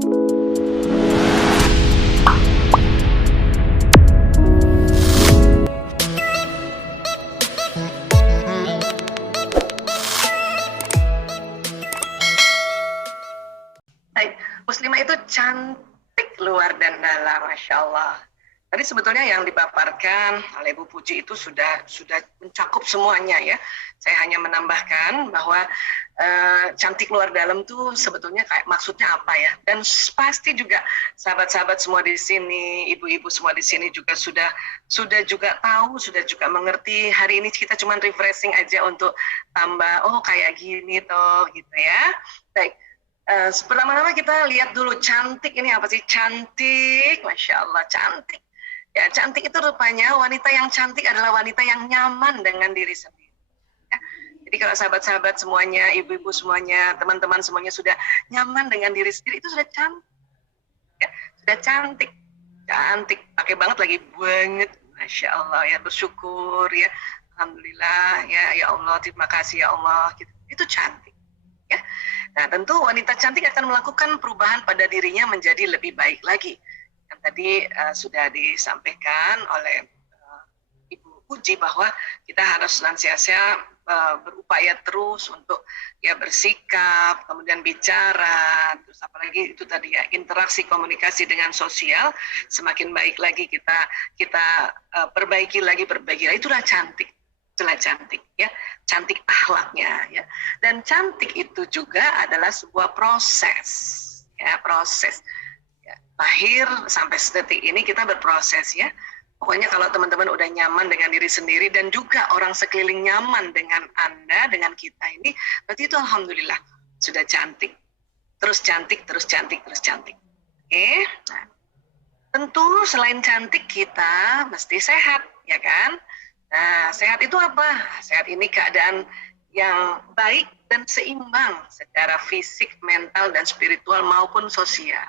Baik, muslimah itu cantik luar dan dalam, Masya Allah. Tadi sebetulnya yang dipaparkan oleh Bu Puji itu sudah mencakup semuanya ya. Saya hanya menambahkan bahwa cantik luar dalam tuh sebetulnya kayak maksudnya apa ya. Dan pasti juga sahabat-sahabat semua di sini, ibu-ibu semua di sini juga sudah juga tahu, sudah juga mengerti. Hari ini kita cuma refreshing aja untuk tambah, oh kayak gini toh gitu ya. Baik. Pertama-tama kita lihat dulu cantik ini apa sih? Cantik, Masya Allah, cantik. Ya, cantik itu rupanya wanita yang cantik adalah wanita yang nyaman dengan diri sendiri. Ya. Jadi kalau sahabat-sahabat semuanya, ibu-ibu semuanya, teman-teman semuanya sudah nyaman dengan diri sendiri, itu sudah cantik. Ya, sudah cantik. Cantik, pakai banget lagi, banget. Masya Allah, ya bersyukur ya. Alhamdulillah, ya Allah, terima kasih ya Allah. Gitu. Itu cantik. Ya. Nah, tentu wanita cantik akan melakukan perubahan pada dirinya menjadi lebih baik lagi. Yang tadi sudah disampaikan oleh Ibu Puji bahwa kita harus senantiasa berupaya terus untuk ya bersikap, kemudian bicara, terus apalagi itu tadi ya interaksi komunikasi dengan sosial semakin baik lagi kita perbaiki lagi. Itulah cantik. Itulah cantik ya, cantik akhlaknya ya. Dan cantik itu juga adalah sebuah proses ya, proses ya. Lahir sampai detik ini kita berproses ya. Pokoknya kalau teman-teman udah nyaman dengan diri sendiri dan juga orang sekeliling nyaman dengan Anda, dengan kita ini, berarti itu alhamdulillah sudah cantik, terus cantik, terus cantik, terus cantik. Oke. Nah, tentu selain cantik kita mesti sehat ya kan. Nah, sehat itu apa? Sehat ini keadaan yang baik dan seimbang secara fisik, mental, dan spiritual maupun sosial.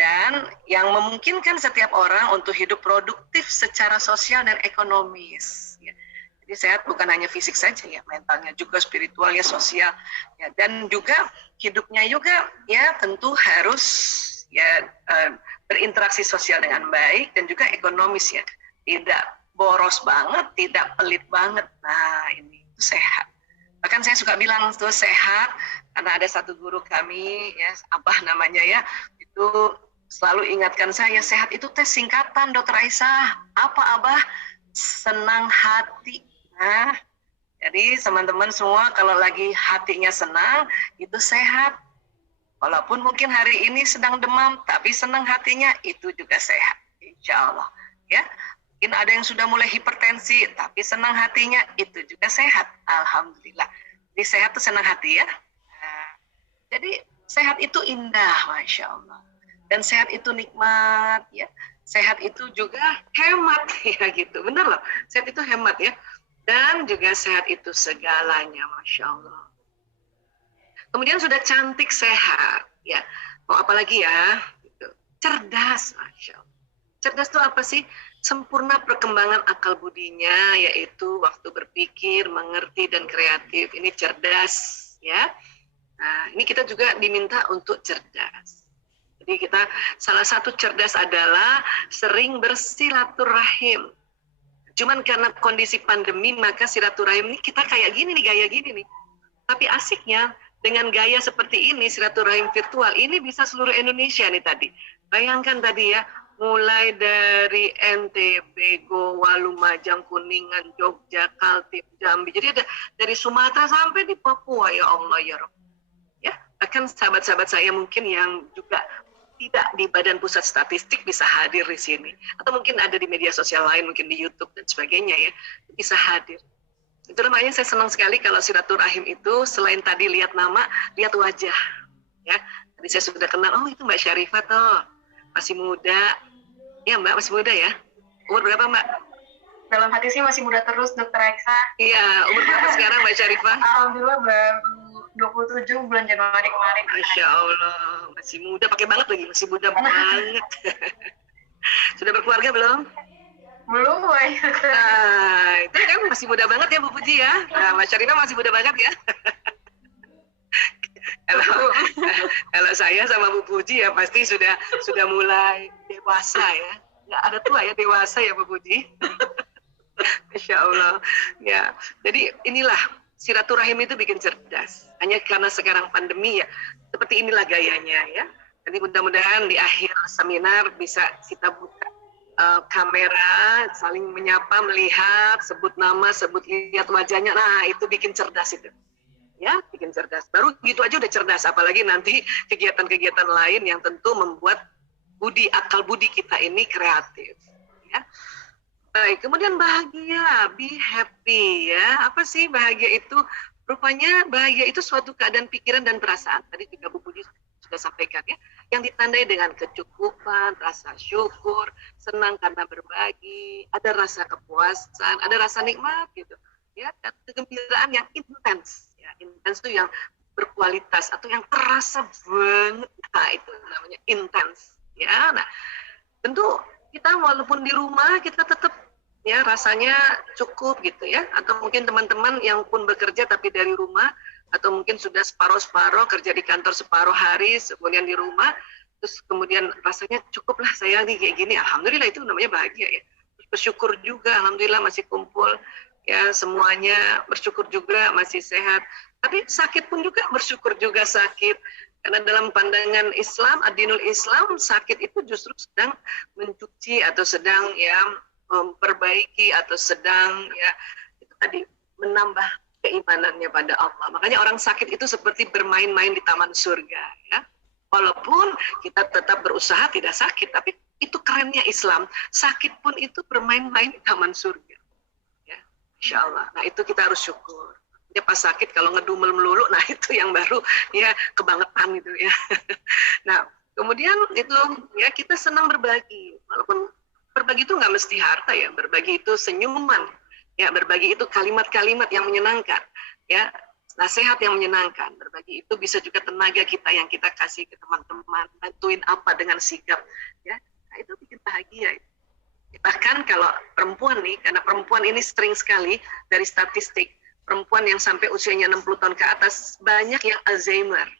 Dan yang memungkinkan setiap orang untuk hidup produktif secara sosial dan ekonomis. Ya. Jadi sehat bukan hanya fisik saja ya, mentalnya juga, spiritualnya, sosial. Ya. Dan juga hidupnya juga ya tentu harus ya berinteraksi sosial dengan baik dan juga ekonomis ya. Tidak boros banget, tidak pelit banget. Nah, ini itu sehat. Bahkan saya suka bilang tuh sehat karena ada satu guru kami ya, Abah namanya ya, itu selalu ingatkan saya, sehat itu tes singkatan, Dokter Aisyah. Apa Abah? Senang hati. Nah, jadi teman-teman semua kalau lagi hatinya senang, itu sehat. Walaupun mungkin hari ini sedang demam, tapi senang hatinya, itu juga sehat. Insya Allah. Ya. Mungkin ada yang sudah mulai hipertensi, tapi senang hatinya, itu juga sehat. Alhamdulillah. Jadi sehat itu senang hati ya. Nah, jadi sehat itu indah, Masya Allah. Dan sehat itu nikmat, ya. Sehat itu juga hemat, ya gitu. Benar loh, sehat itu hemat ya. Dan juga sehat itu segalanya, Masya Allah. Kemudian sudah cantik, sehat, ya. Mau apa lagi ya? Gitu. Cerdas, Masya Allah. Cerdas itu apa sih? Sempurna perkembangan akal budinya, yaitu waktu berpikir, mengerti, dan kreatif. Ini cerdas, ya. Nah, ini kita juga diminta untuk cerdas. Jadi kita salah satu cerdas adalah sering bersilaturahim. Cuman karena kondisi pandemi, maka silaturahim ini kita kayak gini nih, gaya gini nih. Tapi asiknya, dengan gaya seperti ini, silaturahim virtual, ini bisa seluruh Indonesia nih tadi. Bayangkan tadi ya, mulai dari NTB, Goa, Lumajang, Kuningan, Jogja, Kaltim, Jambi. Jadi ada dari Sumatera sampai di Papua, ya Allah ya Rabb. Ya, bahkan sahabat-sahabat saya mungkin yang juga tidak di Badan Pusat Statistik bisa hadir di sini. Atau mungkin ada di media sosial lain, mungkin di YouTube dan sebagainya ya, bisa hadir. Itu namanya saya senang sekali kalau silaturahim itu selain tadi lihat nama, lihat wajah. Ya, tadi saya sudah kenal, oh itu Mbak Syarifah toh. Masih muda, ya Mbak masih muda ya. Umur berapa Mbak? Dalam hati sih masih muda terus, Dokter Aisyah. Iya, umur berapa sekarang Mbak Syarifah? Alhamdulillah baru 27 bulan Januari kemarin. Masya Allah, masih muda, pakai banget lagi, masih muda banget. Sudah berkeluarga belum? Belum, Mbak. Nah, itu kan masih muda banget ya Bu Puji ya. Nah, Mbak Syarifah masih muda banget ya. kalau kalau saya sama Bu Puji ya pasti sudah mulai dewasa ya. Nggak ada tua ya, dewasa ya Bu Puji. Masya Allah. Ya, jadi inilah silaturahim itu bikin cerdas. Hanya karena sekarang pandemi ya, seperti inilah gayanya ya. Jadi mudah-mudahan di akhir seminar bisa kita buka kamera, saling menyapa, melihat, sebut nama, sebut lihat wajahnya. Nah, itu bikin cerdas itu. Ya, bikin cerdas. Baru gitu aja udah cerdas, apalagi nanti kegiatan-kegiatan lain yang tentu membuat akal budi kita ini kreatif. Ya. Baik, kemudian bahagia, be happy ya. Apa sih bahagia itu? Rupanya bahagia itu suatu keadaan pikiran dan perasaan. Tadi juga Bu Puji sudah sampaikan ya, yang ditandai dengan kecukupan, rasa syukur, senang karena berbagi, ada rasa kepuasan, ada rasa nikmat gitu, ya, dan kegembiraan yang intens, ya, intens itu yang berkualitas atau yang terasa banget, nah itu namanya intens, ya. Nah, tentu kita walaupun di rumah kita tetap ya rasanya cukup gitu ya, atau mungkin teman-teman yang pun bekerja tapi dari rumah, atau mungkin sudah separuh-separuh kerja di kantor separuh hari, kemudian di rumah, terus kemudian rasanya cukuplah saya nih kayak gini, alhamdulillah itu namanya bahagia ya. Bersyukur juga, alhamdulillah masih kumpul ya semuanya, bersyukur juga masih sehat. Tapi sakit pun juga bersyukur juga sakit, karena dalam pandangan Islam, ad-dinul Islam, sakit itu justru sedang mencuci atau sedang ya memperbaiki atau sedang ya itu tadi menambah keimanannya pada Allah. Makanya orang sakit itu seperti bermain-main di taman surga ya. Walaupun kita tetap berusaha tidak sakit, tapi itu kerennya Islam. Sakit pun itu bermain-main di taman surga. Ya, Insya Allah. Nah itu kita harus syukur. Ya pas sakit kalau ngedumel melulu, nah itu yang baru ya kebangetan itu ya. Nah kemudian itu ya kita senang berbagi. Walaupun berbagi itu nggak mesti harta ya, berbagi itu senyuman. Ya, berbagi itu kalimat-kalimat yang menyenangkan, ya, nasihat yang menyenangkan. Berbagi itu bisa juga tenaga kita yang kita kasih ke teman-teman, bantuin apa dengan sikap, ya. Nah, itu bikin bahagia. Bahkan kalau perempuan nih, karena perempuan ini sering sekali dari statistik, perempuan yang sampai usianya 60 tahun ke atas banyak yang Alzheimer.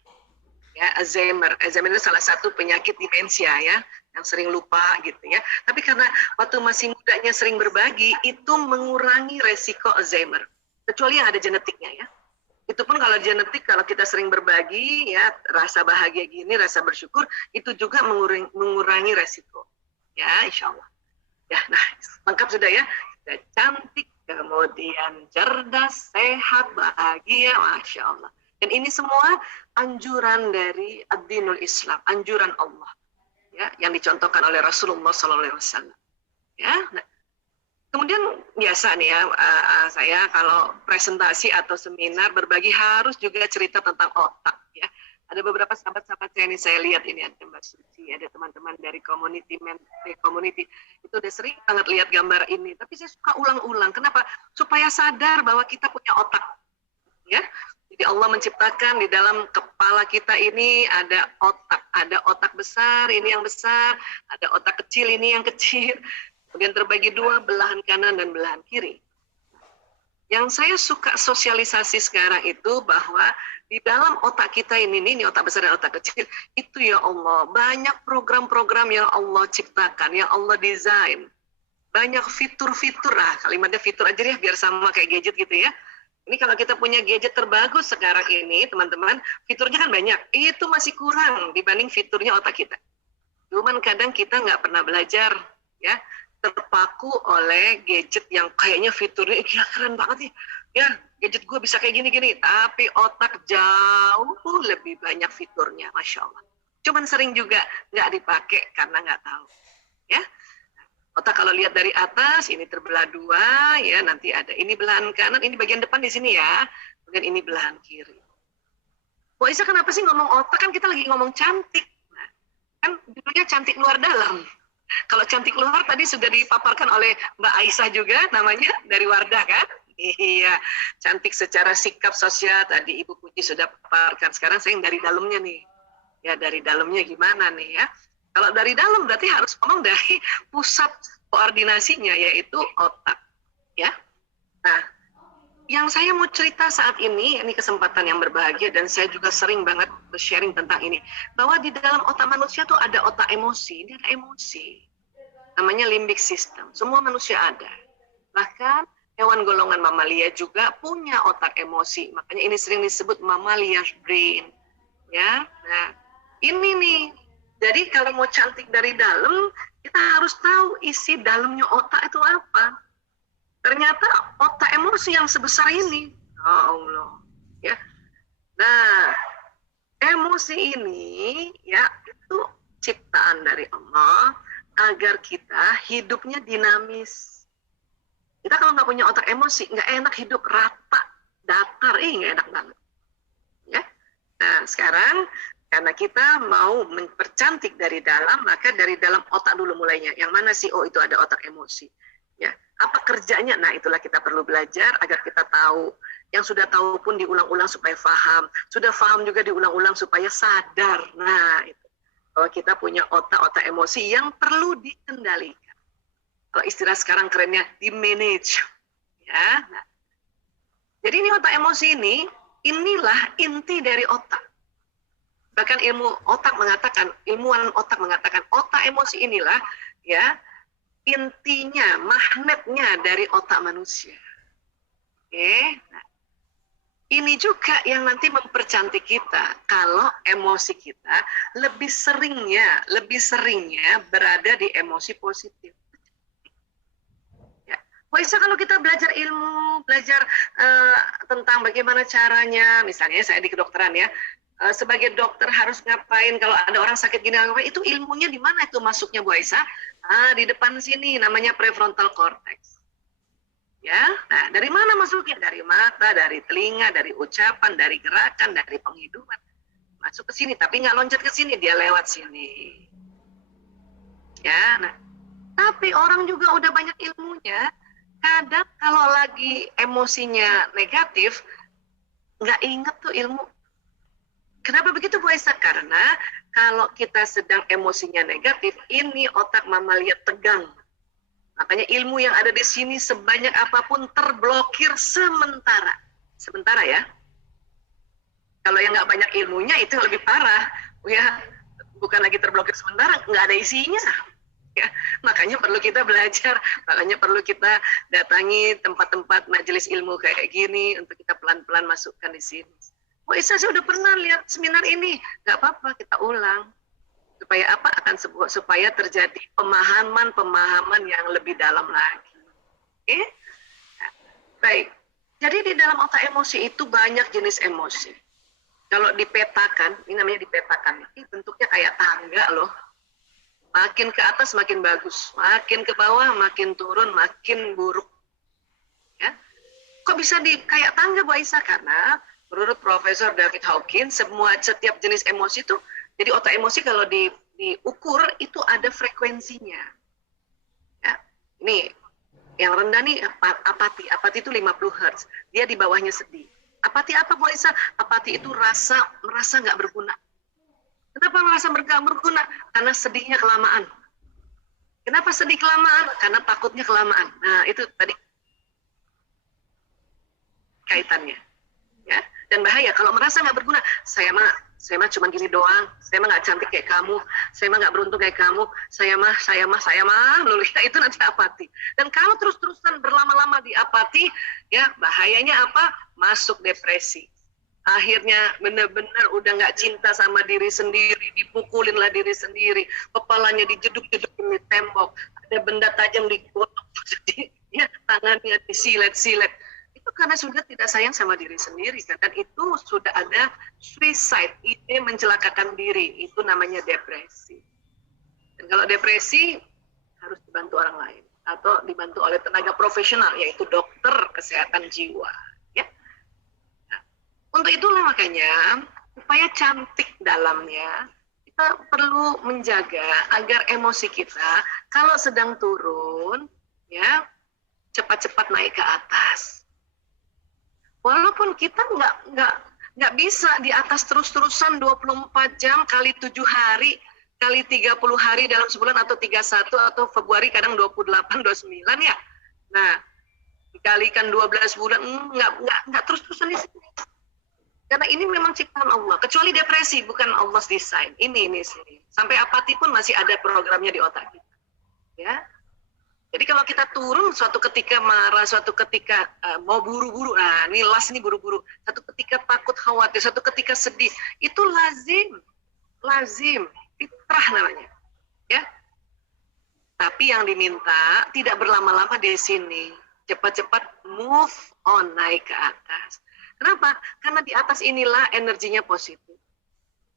Ya, Alzheimer itu salah satu penyakit demensia ya, yang sering lupa gitu ya. Tapi karena waktu masih mudanya sering berbagi, itu mengurangi resiko Alzheimer. Kecuali yang ada genetiknya ya. Itu pun kalau genetik, kalau kita sering berbagi ya, rasa bahagia gini, rasa bersyukur, itu juga mengurangi resiko. Ya, insya Allah. Ya, nah lengkap sudah ya. Kita cantik, kemudian cerdas, sehat, bahagia, Masya Allah. Dan ini semua anjuran dari ad-dinul Islam, anjuran Allah. Ya, yang dicontohkan oleh Rasulullah SAW. Ya, nah, kemudian biasa nih ya, saya kalau presentasi atau seminar berbagi harus juga cerita tentang otak. Ya, ada beberapa sahabat-sahabat saya ini saya lihat ini ada Mbak Suci, ada teman-teman dari community itu udah sering banget lihat gambar ini. Tapi saya suka ulang-ulang. Kenapa? Supaya sadar bahwa kita punya otak. Ya. Jadi Allah menciptakan di dalam kepala kita ini ada otak besar, ini yang besar, ada otak kecil, ini yang kecil, kemudian terbagi dua, belahan kanan dan belahan kiri. Yang saya suka sosialisasi sekarang itu bahwa di dalam otak kita ini otak besar dan otak kecil, itu ya Allah, banyak program-program yang Allah ciptakan, yang Allah desain, banyak fitur-fitur, kalimatnya fitur aja ya, biar sama kayak gadget gitu ya. Ini kalau kita punya gadget terbagus sekarang ini, teman-teman, fiturnya kan banyak. Itu masih kurang dibanding fiturnya otak kita. Cuman kadang kita nggak pernah belajar, ya, terpaku oleh gadget yang kayaknya fiturnya keren banget nih. Ya, gadget gue bisa kayak gini-gini, tapi otak jauh lebih banyak fiturnya, Masya Allah. Cuman sering juga nggak dipakai karena nggak tahu. Ya. Otak kalau lihat dari atas, ini terbelah dua, ya nanti ada ini belahan kanan, ini bagian depan di sini ya, kemudian ini belahan kiri. Bu Isa kenapa sih ngomong otak, kan kita lagi ngomong cantik. Nah, kan judulnya cantik luar dalam. Kalau cantik luar tadi sudah dipaparkan oleh Mbak Aisyah juga, namanya dari Wardah kan? Iya, cantik secara sikap sosial, tadi Ibu Puji sudah paparkan, sekarang saya yang dari dalamnya nih. Ya dari dalamnya gimana nih ya? Kalau dari dalam berarti harus ngomong dari pusat koordinasinya, yaitu otak. Ya. Nah, Yang saya mau cerita saat ini kesempatan yang berbahagia dan saya juga sering banget sharing tentang ini. Bahwa di dalam otak manusia tuh ada otak emosi, ini ada emosi. Namanya limbic system, semua manusia ada. Bahkan hewan golongan mamalia juga punya otak emosi, makanya ini sering disebut mamalia brain. Ya, nah ini nih, jadi kalau mau cantik dari dalam, kita harus tahu isi dalamnya otak itu apa. Ternyata otak emosi yang sebesar ini, ya Allah, ya. Nah, emosi ini ya itu ciptaan dari Allah agar kita hidupnya dinamis. Kita kalau nggak punya otak emosi, nggak enak hidup, rata, datar, nggak enak banget. Ya. Nah, sekarang karena kita mau mempercantik dari dalam, maka dari dalam otak dulu mulainya. Yang mana sih? Oh, itu ada otak emosi. Ya, apa kerjanya? Nah, itulah kita perlu belajar agar kita tahu. Yang sudah tahu pun diulang-ulang supaya paham. Sudah paham juga diulang-ulang supaya sadar. Nah, itu. Bahwa kita punya otak-otak emosi yang perlu dikendalikan. Kalau istilah sekarang kerennya di-manage. Ya. Nah. Jadi ini otak emosi ini, inilah inti dari otak. Bahkan ilmuwan otak mengatakan otak emosi inilah ya intinya, magnetnya dari otak manusia. Oke, nah, ini juga yang nanti mempercantik kita kalau emosi kita lebih seringnya berada di emosi positif. Ya, bisa kalau kita belajar ilmu, belajar tentang bagaimana caranya, misalnya saya di kedokteran ya. Sebagai dokter harus ngapain kalau ada orang sakit gini, ngapain, itu ilmunya di mana itu masuknya Bu Aisyah? Di depan sini namanya prefrontal cortex. Ya, nah dari mana masuknya? Dari mata, dari telinga, dari ucapan, dari gerakan, dari penghidupan. Masuk ke sini, tapi nggak loncat ke sini, dia lewat sini. Ya, nah tapi orang juga udah banyak ilmunya. Kadang kalau lagi emosinya negatif, nggak inget tuh ilmu. Kenapa begitu Bu Aisyah? Karena kalau kita sedang emosinya negatif, ini otak mamalia tegang. Makanya ilmu yang ada di sini sebanyak apapun terblokir sementara. Sementara ya. Kalau yang nggak banyak ilmunya itu lebih parah. Ya, bukan lagi terblokir sementara, nggak ada isinya. Ya, makanya perlu kita belajar, makanya perlu kita datangi tempat-tempat majelis ilmu kayak gini untuk kita pelan-pelan masukkan di sini. Bu Isa, saya udah pernah lihat seminar ini, nggak apa-apa, kita ulang. Supaya apa? Supaya terjadi pemahaman yang lebih dalam lagi. Oke? Nah, baik. Jadi di dalam otak emosi itu banyak jenis emosi. Kalau dipetakan, ini namanya dipetakan, ini bentuknya kayak tangga loh. Makin ke atas makin bagus, makin ke bawah makin turun, makin buruk. Ya? Kok bisa kayak tangga Bu Aisyah? Karena menurut Profesor David Hawkins, setiap jenis emosi itu, jadi otak emosi kalau diukur itu ada frekuensinya. Ya, ini yang rendah nih apati itu 50 Hz, dia di bawahnya sedih. Apati apa Bu Aisyah? Apati itu merasa nggak berguna. Kenapa merasa nggak berguna? Karena sedihnya kelamaan. Kenapa sedih kelamaan? Karena takutnya kelamaan. Nah itu tadi kaitannya. Ya. Dan bahaya kalau merasa nggak berguna, saya mah cuma gini doang, saya mah nggak cantik kayak kamu, saya mah nggak beruntung kayak kamu, saya mah melulu. Itu nanti apati. Dan kalau terus-terusan berlama-lama di apati, ya bahayanya apa? Masuk depresi. Akhirnya benar-benar udah nggak cinta sama diri sendiri, dipukulinlah diri sendiri, kepalanya dijeduk-jedukin di tembok, ada benda tajam digotok, jadi ya tangannya disilet-silet. Itu karena sudah tidak sayang sama diri sendiri, dan itu sudah ada suicide, ide mencelakakan diri, itu namanya depresi. Dan kalau depresi harus dibantu orang lain atau dibantu oleh tenaga profesional, yaitu dokter kesehatan jiwa. Ya. Nah, untuk itulah makanya supaya cantik dalamnya, kita perlu menjaga agar emosi kita kalau sedang turun, ya cepat-cepat naik ke atas. Walaupun kita nggak bisa di atas terus-terusan 24 jam kali 7 hari, kali 30 hari dalam sebulan, atau 31, atau Februari kadang 28, 29 ya. Nah, dikalikan 12 bulan, nggak terus-terusan di sini. Karena ini memang ciptaan Allah. Kecuali depresi, bukan Allah desain. Ini sih. Sampai apati pun masih ada programnya di otak kita. Ya. Jadi kalau kita turun suatu ketika marah, suatu ketika mau buru-buru, nah ini las ini buru-buru, satu ketika takut khawatir, satu ketika sedih, itu lazim, fitrah namanya, ya. Tapi yang diminta tidak berlama-lama di sini, cepat-cepat move on, naik ke atas. Kenapa? Karena di atas inilah energinya positif.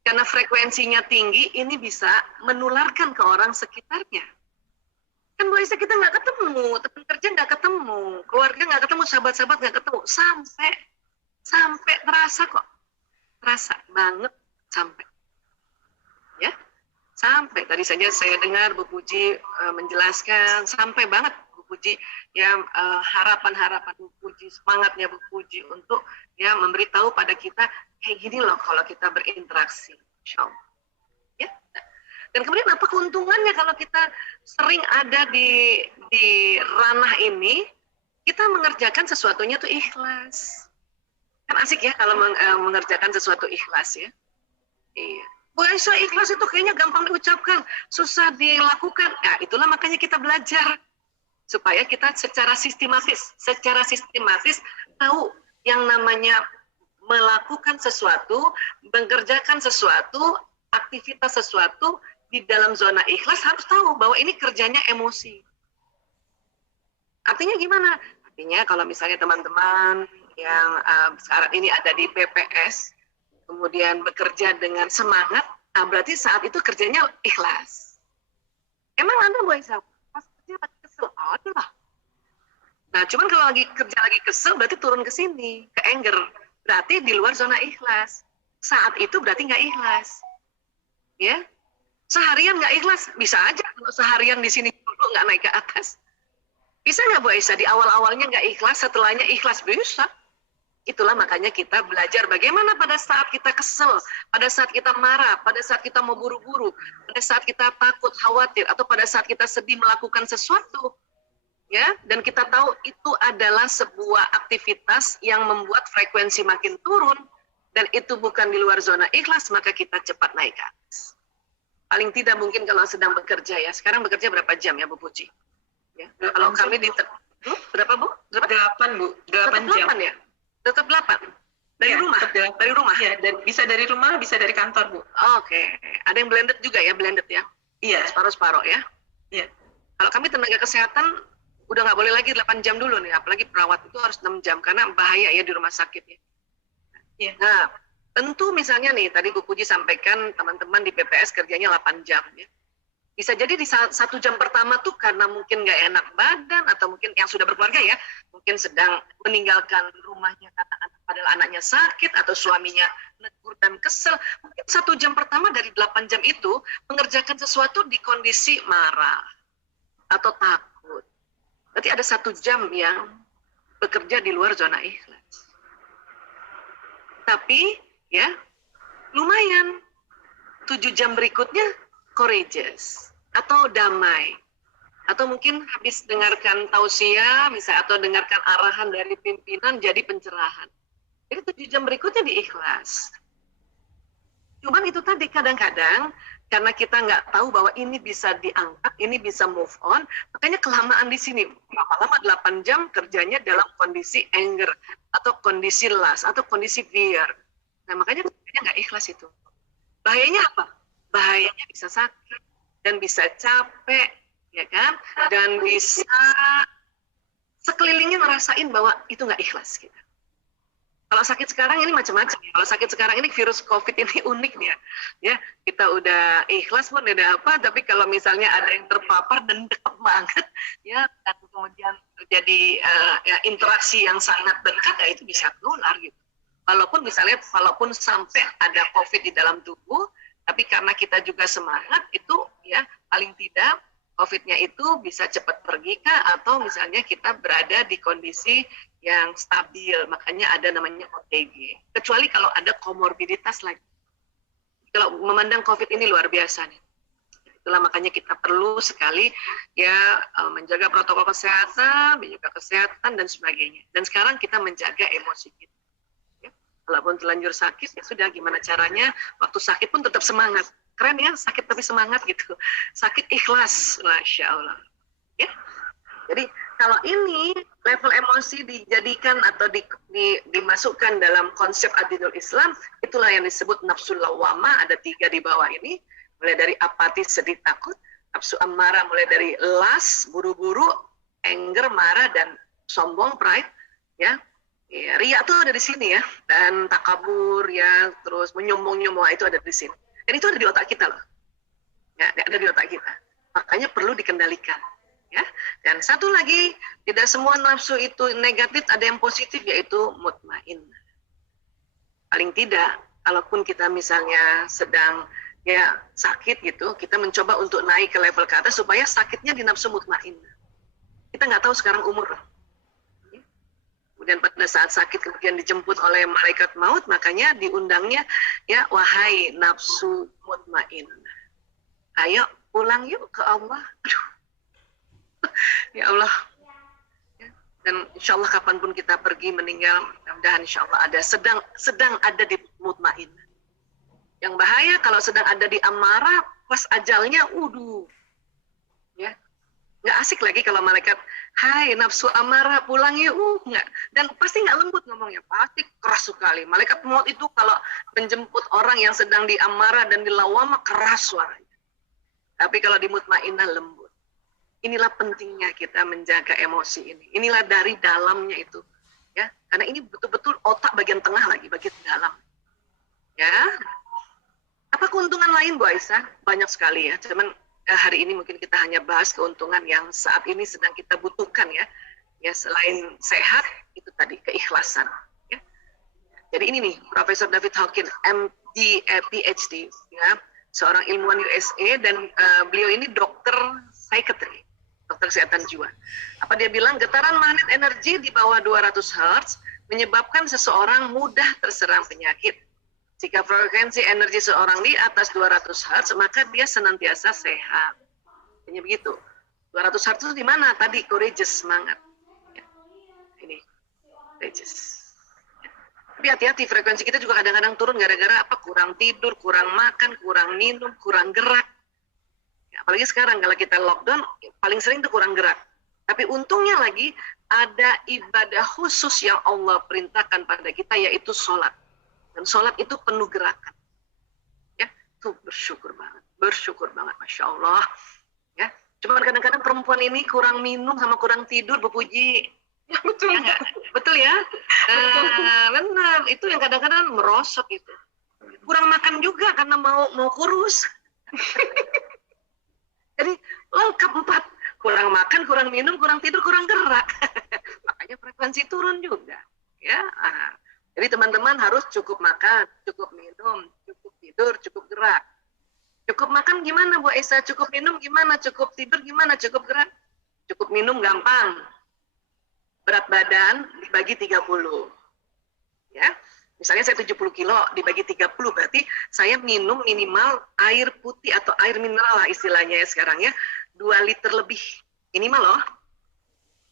Karena frekuensinya tinggi, ini bisa menularkan ke orang sekitarnya. Kan Bu Aisyah kita nggak ketemu, teman kerja nggak ketemu, keluarga nggak ketemu, sahabat-sahabat nggak ketemu, sampai terasa banget sampai, ya, sampai tadi saja saya dengar Bu Puji menjelaskan sampai banget Bu Puji ya, harapan Bu Puji, semangatnya Bu Puji untuk ya memberitahu pada kita kayak gini loh kalau kita berinteraksi, Insya Allah. Ya. Dan kemudian apa keuntungannya kalau kita sering ada di ranah ini, kita mengerjakan sesuatunya tuh ikhlas. Kan asik ya kalau mengerjakan sesuatu ikhlas ya. Iya. Bu Aisyah, ikhlas itu kayaknya gampang diucapkan, susah dilakukan. Nah, itulah makanya kita belajar supaya kita secara sistematis tahu yang namanya melakukan sesuatu, mengerjakan sesuatu, aktivitas sesuatu di dalam zona ikhlas harus tahu bahwa ini kerjanya emosi. Artinya gimana? Artinya kalau misalnya teman-teman yang sekarang ini ada di PPS, kemudian bekerja dengan semangat, nah berarti saat itu kerjanya ikhlas. Emang Anda boleh pas kerja lagi kesel? Ada lah. Nah cuman kalau kerja lagi kesel berarti turun ke sini, ke anger. Berarti di luar zona ikhlas. Saat itu berarti nggak ikhlas. Ya, seharian nggak ikhlas, bisa aja kalau seharian di sini dulu nggak naik ke atas. Bisa nggak Bu Aisyah di awal-awalnya nggak ikhlas, setelahnya ikhlas? Bisa. Itulah makanya kita belajar bagaimana pada saat kita kesel, pada saat kita marah, pada saat kita mau buru-buru, pada saat kita takut, khawatir, atau pada saat kita sedih melakukan sesuatu. Ya, dan kita tahu itu adalah sebuah aktivitas yang membuat frekuensi makin turun, dan itu bukan di luar zona ikhlas, maka kita cepat naik ke atas. Paling tidak mungkin kalau sedang bekerja ya. Sekarang bekerja berapa jam ya Bu Puji? Ya. Kalau kami di berapa Bu? 8 Bu. 8 jam. 8 ya? Tetap 8. Dari ya, rumah? Dari rumah? Ya, bisa dari rumah, bisa dari kantor Bu. Oke. Ada yang blended juga ya, blended ya? Iya. Separuh-separuh ya? Iya. Kalau kami tenaga kesehatan udah nggak boleh lagi 8 jam dulu nih, apalagi perawat itu harus 6 jam karena bahaya ya di rumah sakit ya. Iya. Nah, tentu misalnya nih, tadi Bu Puji sampaikan teman-teman di PPS kerjanya 8 jam ya. Bisa jadi di 1 jam pertama tuh karena mungkin nggak enak badan atau mungkin yang sudah berkeluarga ya, mungkin sedang meninggalkan rumahnya padahal anaknya sakit atau suaminya negur dan kesel. Mungkin 1 jam pertama dari 8 jam itu mengerjakan sesuatu di kondisi marah atau takut. Berarti ada 1 jam yang bekerja di luar zona ikhlas. Tapi ya, lumayan. 7 jam berikutnya courageous atau damai. Atau mungkin habis dengarkan tausiah, misalnya atau dengarkan arahan dari pimpinan jadi pencerahan. Jadi 7 jam berikutnya diikhlas. Cuman itu tadi kadang-kadang karena kita nggak tahu bahwa ini bisa diangkat, ini bisa move on, makanya kelamaan di sini. Lama-lama 8 jam kerjanya dalam kondisi anger, atau kondisi lust, atau kondisi fear. Nah makanya kerjanya nggak ikhlas itu. Bahayanya apa? Bahayanya bisa sakit, dan bisa capek, ya kan? Dan bisa sekelilingnya ngerasain bahwa itu nggak ikhlas kita. Kalau sakit sekarang ini macam-macam. Kalau sakit sekarang ini virus COVID ini unik dia. Ya, kita udah ikhlas pun udah apa, tapi kalau misalnya ada yang terpapar dan dekat banget, ya, dan kemudian terjadi ya, interaksi yang sangat dekat, ya itu bisa nular gitu. Walaupun misalnya, walaupun sampai ada COVID di dalam tubuh, tapi karena kita juga semangat, itu ya paling tidak COVID-nya itu bisa cepat pergi kah, atau misalnya kita berada di kondisi yang stabil, makanya ada namanya OTG. Kecuali kalau ada komorbiditas lagi. Kalau memandang COVID ini luar biasa nih. Itulah makanya kita perlu sekali ya menjaga protokol kesehatan, menjaga kesehatan dan sebagainya. Dan sekarang kita menjaga emosi kita. Ya. Walaupun terlanjur sakit, ya sudah gimana caranya, waktu sakit pun tetap semangat. Keren ya, sakit tapi semangat gitu. Sakit ikhlas, Masya Allah. Ya. Jadi kalau ini level emosi dijadikan atau dimasukkan dalam konsep adinul Islam, itulah yang disebut nafsu lawwamah, ada 3 di bawah ini. Mulai dari apatis, sedih, takut, nafsu amarah mulai dari las, buru-buru, anger, marah, dan sombong, pride, ya. Ya, ria itu ada di sini ya, dan takabur ya, terus menyombong-nyombong itu ada di sini. Dan itu ada di otak kita loh, ya, ada di otak kita. Makanya perlu dikendalikan, ya. Dan satu lagi, tidak semua nafsu itu negatif, ada yang positif yaitu mutmain. Paling tidak, kalaupun kita misalnya sedang ya sakit gitu, kita mencoba untuk naik ke level ke atas supaya sakitnya di nafsu mutmain. Kita nggak tahu sekarang umur. Kemudian pada saat sakit kemudian dijemput oleh malaikat maut, makanya diundangnya ya wahai nafsu mutmain. Ayo pulang yuk ke Allah. Aduh. Ya Allah. Dan insya Allah kapanpun kita pergi meninggal, mudah-mudahan insya Allah ada sedang ada di mutmain. Yang bahaya kalau sedang ada di amarah, pas ajalnya, ya, nggak asik lagi kalau malaikat, hai nafsu amarah pulang yuk, nggak, dan pasti nggak lembut ngomongnya, pasti keras sekali. Malaikat maut itu kalau menjemput orang yang sedang di amarah dan di lawamah keras suaranya. Tapi kalau di mutmainah lembut. Inilah pentingnya kita menjaga emosi ini. Inilah dari dalamnya itu, ya, karena ini betul-betul otak bagian tengah lagi, bagian dalam, ya. Apa keuntungan lain Bu Aisyah? Banyak sekali ya. Cuman hari ini mungkin kita hanya bahas keuntungan yang saat ini sedang kita butuhkan ya. Ya selain sehat itu tadi keikhlasan. Ya. Jadi ini nih Profesor David Hawkins, MD, PhD, ya, seorang ilmuwan USA dan beliau ini dokter psikiatri, dokter kesehatan jiwa. Apa dia bilang? Getaran magnet energi di bawah 200 Hz menyebabkan seseorang mudah terserang penyakit. Jika frekuensi energi seorang di atas 200 Hz, maka dia senantiasa sehat. Hanya begitu. 200 Hz itu di mana? Tadi courageous, semangat. Ya. Ini, courageous. Ya. Tapi hati-hati, frekuensi kita juga kadang-kadang turun gara-gara apa? Kurang tidur, kurang makan, kurang minum, kurang gerak. Ya, apalagi sekarang kalau kita lockdown, paling sering itu kurang gerak. Tapi untungnya lagi, ada ibadah khusus yang Allah perintahkan pada kita, yaitu sholat. Dan sholat itu penuh gerakan. Ya, tuh bersyukur banget, Masya Allah. Ya, cuma kadang-kadang perempuan ini kurang minum sama kurang tidur, Bu Puji. Ya, betul. Ya, betul ya? Benar, itu yang kadang-kadang merosot itu. Kurang makan juga karena mau kurus. Jadi lengkap 4. Kurang makan, kurang minum, kurang tidur, kurang gerak. Makanya frekuensi turun juga. Ya. Jadi teman-teman harus cukup makan, cukup minum, cukup tidur, cukup gerak. Cukup makan gimana Bu Aisyah? Cukup minum gimana? Cukup tidur gimana? Cukup gerak? Cukup minum gampang. Berat badan dibagi 30. Ya. Misalnya saya 70 kilo dibagi 30, berarti saya minum minimal air putih atau air mineral lah istilahnya ya sekarang ya. 2 liter lebih minimal loh.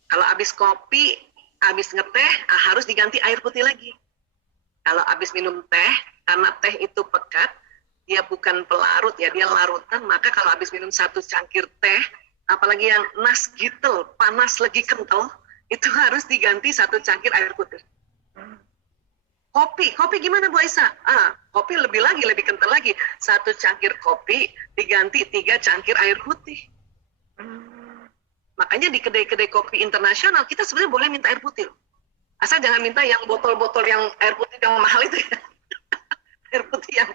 Kalau habis kopi, habis ngeteh, harus diganti air putih lagi. Kalau habis minum teh, karena teh itu pekat, dia bukan pelarut ya, dia larutan, maka kalau habis minum 1 cangkir teh, apalagi yang nasgitel, panas lagi kental, itu harus diganti 1 cangkir air putih. Kopi gimana Bu Aisyah? Kopi lebih kental lagi. 1 cangkir kopi diganti 3 cangkir air putih. Makanya di kedai-kedai kopi internasional, kita sebenarnya boleh minta air putih. Asal jangan minta yang botol-botol yang air putih yang mahal itu ya. Air putih yang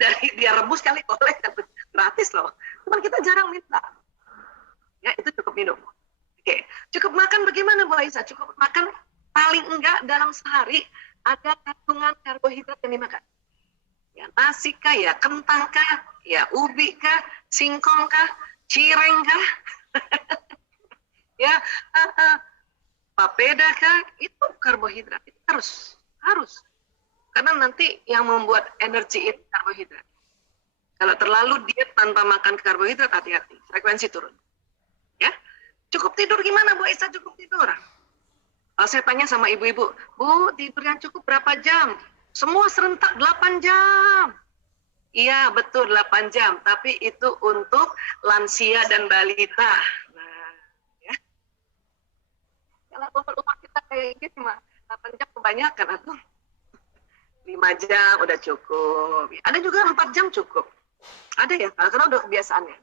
dari dia rebus kali boleh, gratis loh. Cuman kita jarang minta. Ya, itu cukup minum. Oke, cukup makan bagaimana Bu Aisyah? Cukup makan paling enggak dalam sehari ada kandungan karbohidrat yang dimakan. Ya, nasi kah, ya kentang kah, ya ubi kah, singkong kah, cireng kah, ya papeda kah, itu karbohidrat. Itu harus. Karena nanti yang membuat energi itu karbohidrat. Kalau terlalu diet tanpa makan karbohidrat, hati-hati, frekuensi turun. Ya, cukup tidur gimana Bu Aisyah? Cukup tidur. Kalau saya tanya sama ibu-ibu, Bu, tidur yang cukup berapa jam? Semua serentak 8 jam. Iya, betul 8 jam, tapi itu untuk lansia dan balita. Nah, ya. Kalau umur kita kayak gitu mah 8 jam kebanyakan atau 5 jam udah cukup. Ada juga 4 jam cukup. Ada ya, karena udah kebiasaannya.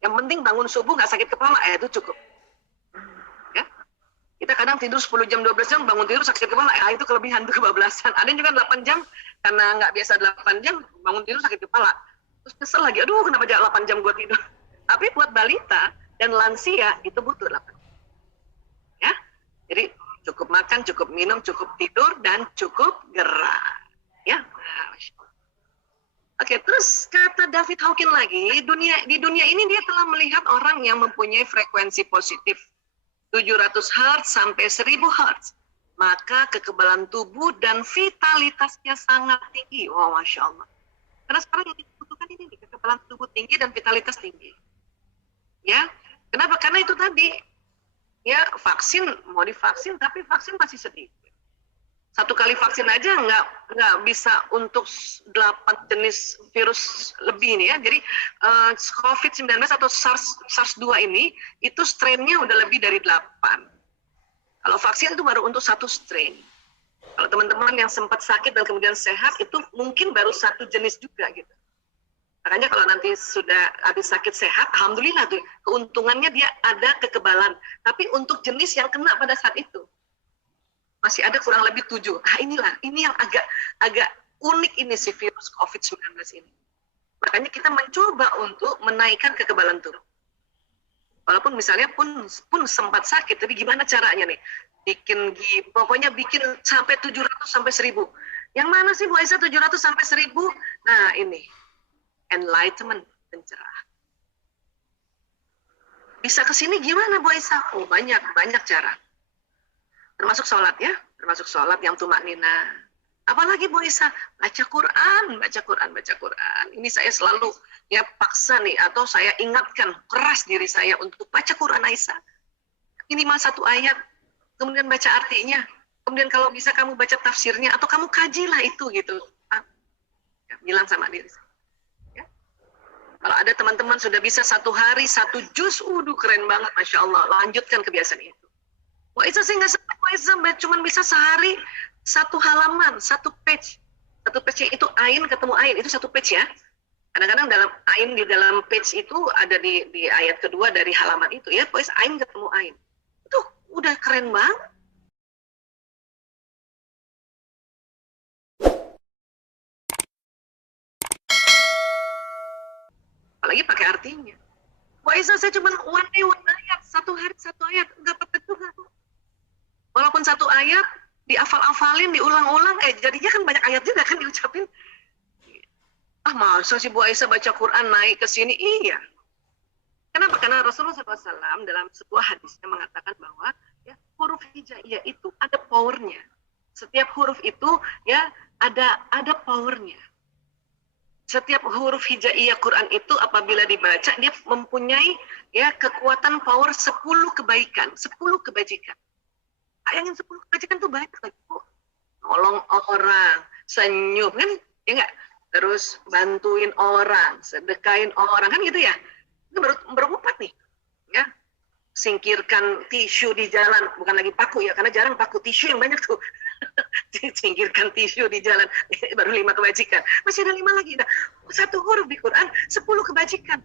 Yang penting bangun subuh nggak sakit kepala, itu cukup. Ya. Kita kadang tidur 10 jam, 12 jam, bangun tidur sakit kepala, itu kelebihan, itu kebablasan. Ada yang juga 8 jam, karena nggak biasa 8 jam, bangun tidur sakit kepala. Terus kesel lagi, aduh kenapa 8 jam gue tidur. Tapi buat balita dan lansia, itu butuh 8 jam. Ya. Jadi cukup makan, cukup minum, cukup tidur, dan cukup gerak. Ya. Oke, terus kata David Hawkins lagi, di dunia ini dia telah melihat orang yang mempunyai frekuensi positif 700 Hz sampai 1000 Hz. Maka kekebalan tubuh dan vitalitasnya sangat tinggi. Wow, Masya Allah. Karena sekarang yang kita butuhkan ini, kekebalan tubuh tinggi dan vitalitas tinggi. Ya, kenapa? Karena itu tadi, ya vaksin, mau divaksin, tapi vaksin masih sedikit. Satu kali vaksin aja nggak bisa untuk 8 jenis virus lebih nih ya. Jadi COVID-19 atau SARS-2 ini, itu strain-nya udah lebih dari 8. Kalau vaksin itu baru untuk satu strain. Kalau teman-teman yang sempat sakit dan kemudian sehat, itu mungkin baru satu jenis juga gitu. Makanya kalau nanti sudah habis sakit sehat, alhamdulillah tuh, keuntungannya dia ada kekebalan. Tapi untuk jenis yang kena pada saat itu, masih ada kurang lebih 7. Ini yang agak unik ini si virus COVID-19 ini. Makanya kita mencoba untuk menaikkan kekebalan tubuh. Walaupun misalnya pun sempat sakit, tapi gimana caranya nih? Pokoknya bikin sampai 700 sampai 1000. Yang mana sih Bu Aisyah 700 sampai 1000? Nah ini, enlightenment, pencerahan. Bisa ke sini gimana Bu Aisyah? Oh banyak cara. Termasuk sholat ya, termasuk sholat yang tumak nina. Apalagi Bu Isa, baca Quran. Ini saya selalu ya paksa nih, atau saya ingatkan keras diri saya untuk baca Quran Aisyah. Minimal 1 ayat, kemudian baca artinya. Kemudian kalau bisa kamu baca tafsirnya, atau kamu kajilah itu gitu. Ya, bilang sama diri saya. Ya. Kalau ada teman-teman sudah bisa 1 hari 1 juz, keren banget, Masya Allah. Lanjutkan kebiasaan itu. Wah itu saya nggak sempat, cuma bisa sehari 1 halaman, 1 page. 1 page itu ain ketemu ain, itu 1 page ya. Kadang-kadang dalam ain di dalam page itu ada di ayat kedua dari halaman itu ya, pokoknya ain ketemu ain. Itu udah keren banget. Apalagi pakai artinya. Wah Isa saya cuma one ayat, 1 hari 1 ayat, nggak dapat juga tuh. Walaupun 1 ayat diafal-afalin, diulang-ulang, jadinya kan banyak ayat juga kan diucapin. Masa sih Bu Aisyah baca Quran naik ke sini? Iya. Kenapa? Karena Rasulullah SAW dalam sebuah hadisnya mengatakan bahwa ya, huruf hijaiyah itu ada powernya. Setiap huruf itu ya ada powernya. Setiap huruf hijaiyah Quran itu apabila dibaca, dia mempunyai ya kekuatan power 10 kebaikan, 10 kebajikan. Bayangin 10 kebajikan tuh banyak lagi Bu. Nolong orang, senyum kan, ya enggak? Terus bantuin orang, sedekain orang, kan gitu ya. Itu baru 4 nih. Ya. Singkirkan tisu di jalan, bukan lagi paku ya, karena jarang paku, tisu yang banyak tuh. Singkirkan tisu di jalan, baru 5 kebajikan. Masih ada 5 lagi. Nah, 1 huruf di Quran, 10 kebajikan.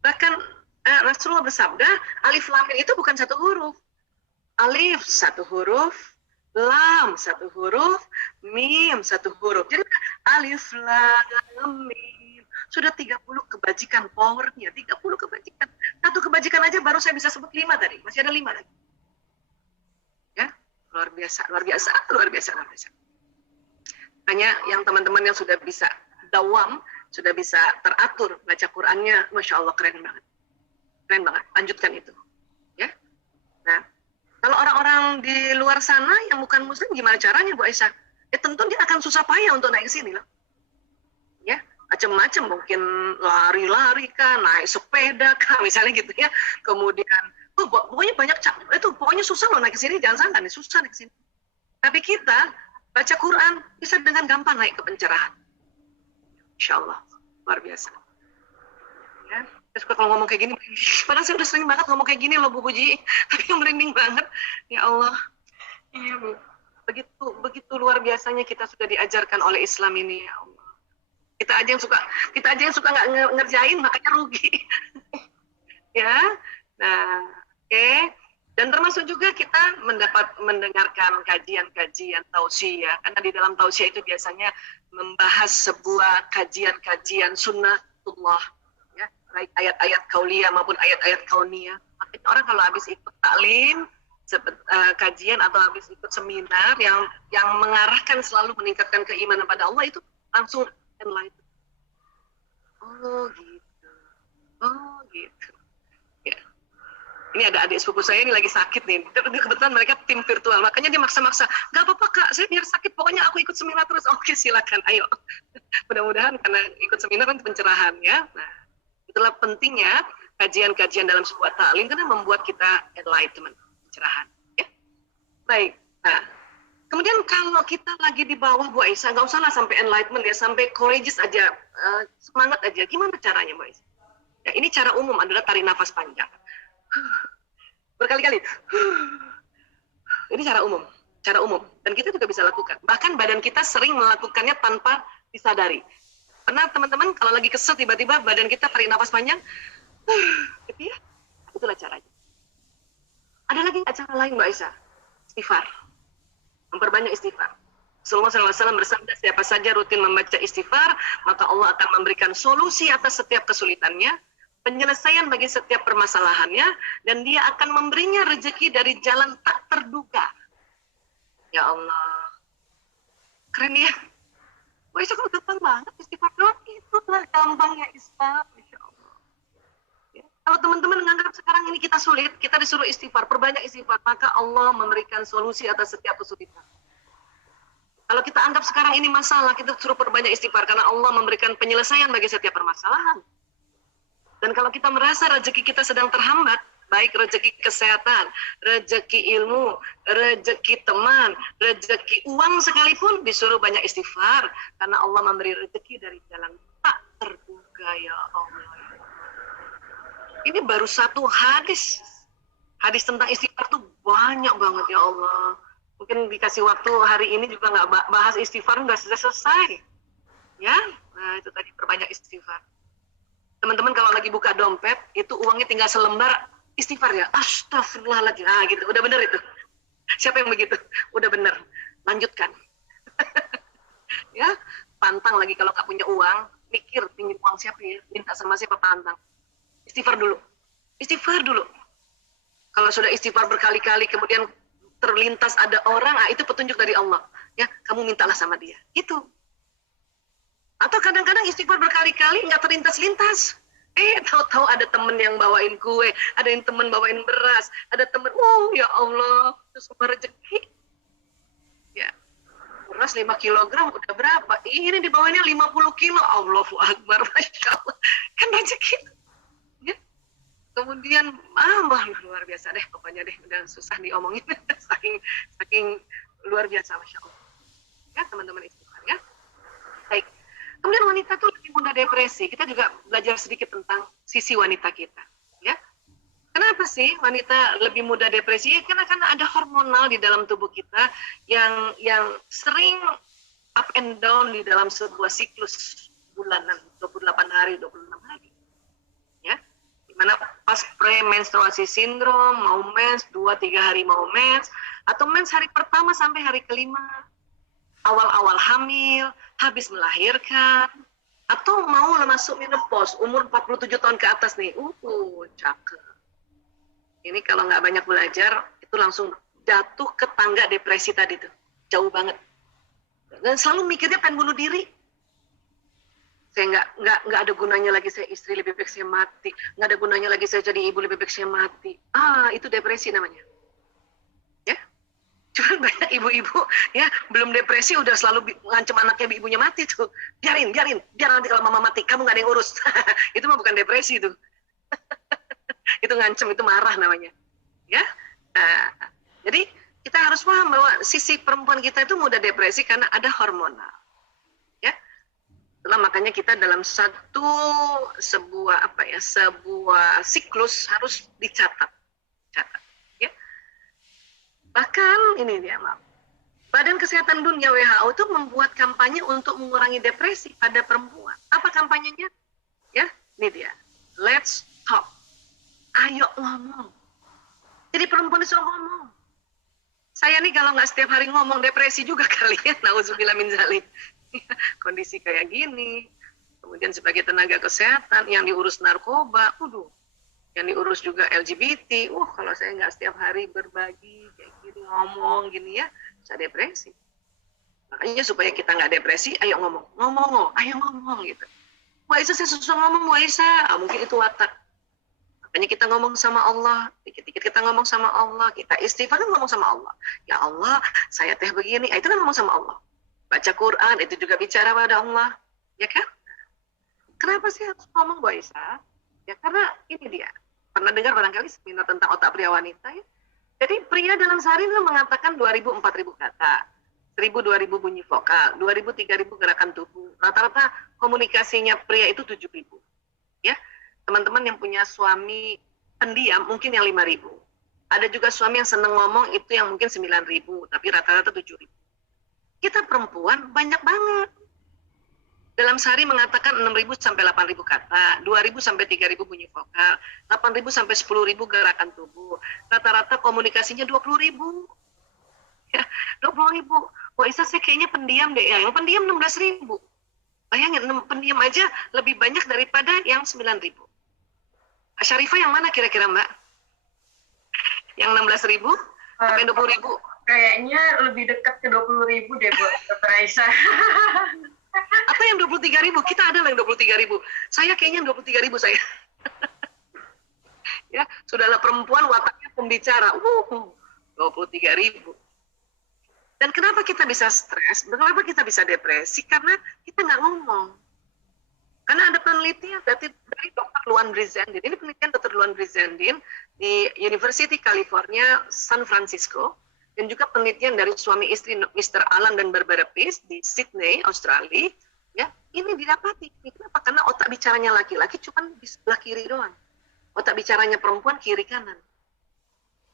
Bahkan Rasulullah bersabda, alif lam mim itu bukan 1 huruf. Alif 1 huruf, lam 1 huruf, mim 1 huruf. Jadi alif lam mim sudah 30 kebajikan powernya, 30 kebajikan. 1 kebajikan aja baru saya bisa sebut 5 tadi, masih ada 5 lagi. Ya, luar biasa. Hanya yang teman-teman yang sudah bisa dawam, sudah bisa teratur baca Qurannya, Masya Allah keren banget. Lanjutkan itu. Ya. Nah, kalau orang-orang di luar sana yang bukan muslim gimana caranya Bu Aisyah? Tentu dia akan susah payah untuk naik ke sini loh. Ya, macam-macam, mungkin lari-lari kah, naik sepeda kah, misalnya gitu ya. Kemudian, pokoknya banyak, itu pokoknya susah loh naik ke sini, jangan sangka nih, susah naik ke sini. Tapi kita baca Quran bisa dengan gampang naik ke pencerahan. Insya Allah, luar biasa. Ya, saya suka kalau ngomong kayak gini, padahal saya udah sering banget ngomong kayak gini loh Bu Puji, tapi merinding banget. Ya Allah, Iya, Bu. begitu luar biasanya kita sudah diajarkan oleh Islam ini, ya Allah. Kita aja yang suka nggak ngerjain, makanya rugi. Ya, nah, oke. Dan termasuk juga kita mendengarkan kajian-kajian tausiah, karena di dalam tausiah itu biasanya membahas sebuah kajian-kajian sunnatullah, ya, baik ayat-ayat kauliyah maupun ayat-ayat kauniyah. Makanya orang kalau habis ikut taklim, kajian atau habis ikut seminar yang mengarahkan selalu meningkatkan keimanan pada Allah, itu langsung enlightened. Oh gitu. Ya. Ini ada adik sepupu saya ini lagi sakit nih. Kebetulan mereka tim virtual, makanya dia maksa-maksa. Gak apa-apa Kak, saya biar sakit, pokoknya aku ikut seminar terus. Oke, silakan, ayo. Mudah-mudahan karena ikut seminar kan pencerahan ya. Nah, itulah pentingnya kajian-kajian dalam sebuah taklim, karena membuat kita enlightenment, pencerahan. Ya. Baik. Nah, kemudian kalau kita lagi di bawah Bu Aisyah, nggak usah lah sampai enlightenment ya, sampai courageous aja, semangat aja. Gimana caranya Bu Aisyah? Ya, ini cara umum adalah tarik nafas panjang. Berkali-kali. Ini cara umum. Dan kita juga bisa lakukan. Bahkan badan kita sering melakukannya tanpa disadari. Pernah teman-teman kalau lagi kesel tiba-tiba badan kita tarik nafas panjang, gitu ya? Itulah caranya. Ada lagi cara lain Mbak Aisyah? Istighfar. Memperbanyak istighfar. Rasulullah SAW bersabda, siapa saja rutin membaca istighfar, maka Allah akan memberikan solusi atas setiap kesulitannya, penyelesaian bagi setiap permasalahannya, dan dia akan memberinya rezeki dari jalan tak terduga. Ya Allah. Keren ya? Wah, itu kan gampang banget istighfar doang. Itulah gampangnya Islam, Insya Allah. Ya. Kalau teman-teman menganggap sekarang ini kita sulit, kita disuruh istighfar, perbanyak istighfar, maka Allah memberikan solusi atas setiap kesulitan. Kalau kita anggap sekarang ini masalah, kita suruh perbanyak istighfar, karena Allah memberikan penyelesaian bagi setiap permasalahan. Dan kalau kita merasa rezeki kita sedang terhambat, baik rezeki kesehatan, rezeki ilmu, rezeki teman, rezeki uang sekalipun, disuruh banyak istighfar, karena Allah memberi rezeki dari jalan tak terduga, ya Allah. Ini baru satu hadis. Hadis tentang istighfar tuh banyak banget, ya Allah. Mungkin dikasih waktu hari ini juga nggak bahas istighfar, nggak selesai. Ya, nah itu tadi perbanyak istighfar. Teman-teman kalau lagi buka dompet, itu uangnya tinggal selembar, istighfar ya. Astagfirullahaladzim. Ah gitu, udah bener itu. Siapa yang begitu? Udah bener. Lanjutkan. Ya, pantang lagi kalau nggak punya uang, mikir pinjam uang siapa ya, minta sama siapa, pantang. Istighfar dulu. Istighfar dulu. Kalau sudah istighfar berkali-kali, kemudian terlintas ada orang, itu petunjuk dari Allah. Ya, kamu mintalah sama dia. Itu. Atau kadang-kadang istighfar berkali-kali nggak terlintas-lintas. Tahu-tahu ada temen yang bawain kue, ada yang temen bawain beras, ada temen, ya Allah, itu semua rezeki. Ya, beras 5 kilogram udah berapa? Ini dibawanya 50 kilo, Allahu Akbar, Masya Allah. Kan rezeki. Ya. Kemudian, luar biasa deh, pokoknya deh, udah susah diomongin, saking luar biasa, Masya Allah. Ya, teman-teman istighfar ya. Baik. Kemudian wanita tuh lebih mudah depresi. Kita juga belajar sedikit tentang sisi wanita kita. Ya, kenapa sih wanita lebih mudah depresi? Ya, karena ada hormonal di dalam tubuh kita yang sering up and down di dalam sebuah siklus bulanan, 28 hari, 26 hari. Ya, dimana pas premenstruasi sindrom, mau mens, 2-3 hari mau mens, atau mens hari pertama sampai hari kelima, awal-awal hamil, habis melahirkan, atau mau masuk menopause, umur 47 tahun ke atas nih, cakep. Ini kalau nggak banyak belajar, itu langsung jatuh ke tangga depresi tadi tuh, jauh banget. Dan selalu mikirnya pengen bunuh diri. Saya nggak ada gunanya lagi saya istri, lebih baik saya mati. Nggak ada gunanya lagi saya jadi ibu, lebih baik saya mati. Itu depresi namanya. Ya. Cuman banyak ibu-ibu ya belum depresi udah selalu ngancem anaknya ibunya mati tuh. Biarin, biar nanti kalau mama mati kamu nggak ada yang urus. Itu mah bukan depresi itu. Itu ngancem, itu marah namanya. Ya. Jadi kita harus paham bahwa sisi perempuan kita itu mudah depresi karena ada hormonal. Ya. Itulah makanya kita dalam sebuah siklus harus dicatat. Bahkan ini dia, maaf. Badan Kesehatan Dunia WHO itu membuat kampanye untuk mengurangi depresi pada perempuan. Apa kampanyenya? Ya, ini dia. Let's talk. Ayo ngomong. Jadi perempuan disuruh ngomong. Saya nih kalau nggak setiap hari ngomong depresi juga kali ya. Nauzubillah min dzalik. Kondisi kayak gini. Kemudian sebagai tenaga kesehatan yang diurus narkoba, yang diurus juga LGBT, kalau saya nggak setiap hari berbagi kayak gini, ngomong gini ya, bisa depresi. Makanya supaya kita nggak depresi, ayo ngomong, ayo ngomong gitu. Wah Isa saya susah ngomong, Wah Isa, mungkin itu watak. Makanya kita ngomong sama Allah, dikit-dikit kita ngomong sama Allah, kita istighfar ngomong sama Allah. Ya Allah, saya teh begini, itu kan ngomong sama Allah. Baca Quran, itu juga bicara pada Allah, ya kan? Kenapa sih harus ngomong, Wah Isa? Ya karena ini dia. Pernah dengar barangkali seminar tentang otak pria wanita ya? Jadi pria dalam sehari itu mengatakan 2.000-4.000 kata, 1.000-2.000 bunyi vokal, 2.000-3.000 gerakan tubuh. Rata-rata komunikasinya pria itu 7.000. Ya, teman-teman yang punya suami pendiam mungkin yang 5.000. Ada juga suami yang seneng ngomong itu yang mungkin 9.000, tapi rata-rata 7.000. Kita perempuan banyak banget. Dalam sehari mengatakan 6.000 sampai 8.000 kata, 2.000 sampai 3.000 bunyi vokal, 8.000 sampai 10.000 gerakan tubuh. Rata-rata komunikasinya 20.000. Ya, 20.000. Wah Isa saya kayaknya pendiam deh. Ya, yang pendiam 16.000. Bayangin, pendiam aja lebih banyak daripada yang 9.000. Syarifah yang mana kira-kira Mbak? Yang 16.000 sampai 20.000? Kayaknya lebih dekat ke 20.000 deh Bu, Dr. Aisyah. Atau yang 23.000, kita ada yang 23.000. Saya kayaknya 23.000 saya. Ya, sudahlah perempuan wataknya pembicara. 23.000. Dan kenapa kita bisa stres? Kenapa kita bisa depresi? Karena kita nggak ngomong. Karena ada penelitian dari Dr. Luan Brizendin. Ini penelitian Dr. Luan Brizendin di University California, San Francisco. Dan juga penelitian dari suami istri Mr. Alan dan Barbara Pease di Sydney, Australia, ya ini didapati. Kenapa? Karena otak bicaranya laki-laki cuma di sebelah kiri doang. Otak bicaranya perempuan kiri kanan.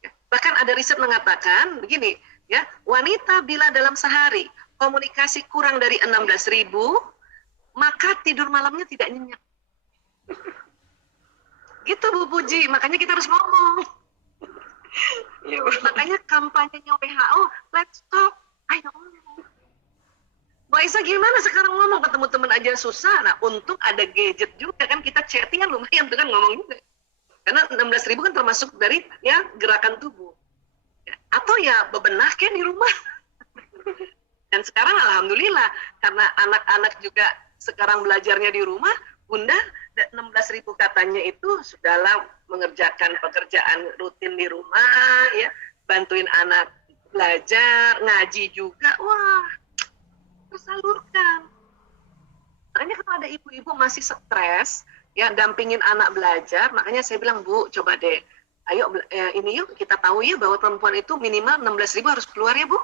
Ya. Bahkan ada riset mengatakan begini, ya wanita bila dalam sehari komunikasi kurang dari 16.000, maka tidur malamnya tidak nyenyak. Gitu Bu Puji, makanya kita harus ngomong. Ya, makanya kampanyenya WHO, let's talk, ayo ngomong. Mbak Isa gimana sekarang ngomong, ketemu teman aja susah. Nah untung ada gadget juga kan, kita chattingan lumayan tuh kan ngomong juga. Karena 16.000 kan termasuk dari ya gerakan tubuh. Ya, atau ya bebenah kan di rumah. Dan sekarang alhamdulillah karena anak-anak juga sekarang belajarnya di rumah, Bunda 16.000 katanya itu sudahlah mengerjakan pekerjaan rutin di rumah, ya, bantuin anak belajar, ngaji juga, wah, tersalurkan. Makanya kalau ada ibu-ibu masih stres, ya, dampingin anak belajar, makanya saya bilang, Bu, coba deh, ayo ini yuk kita tahu ya bahwa perempuan itu minimal 16.000 harus keluar ya Bu,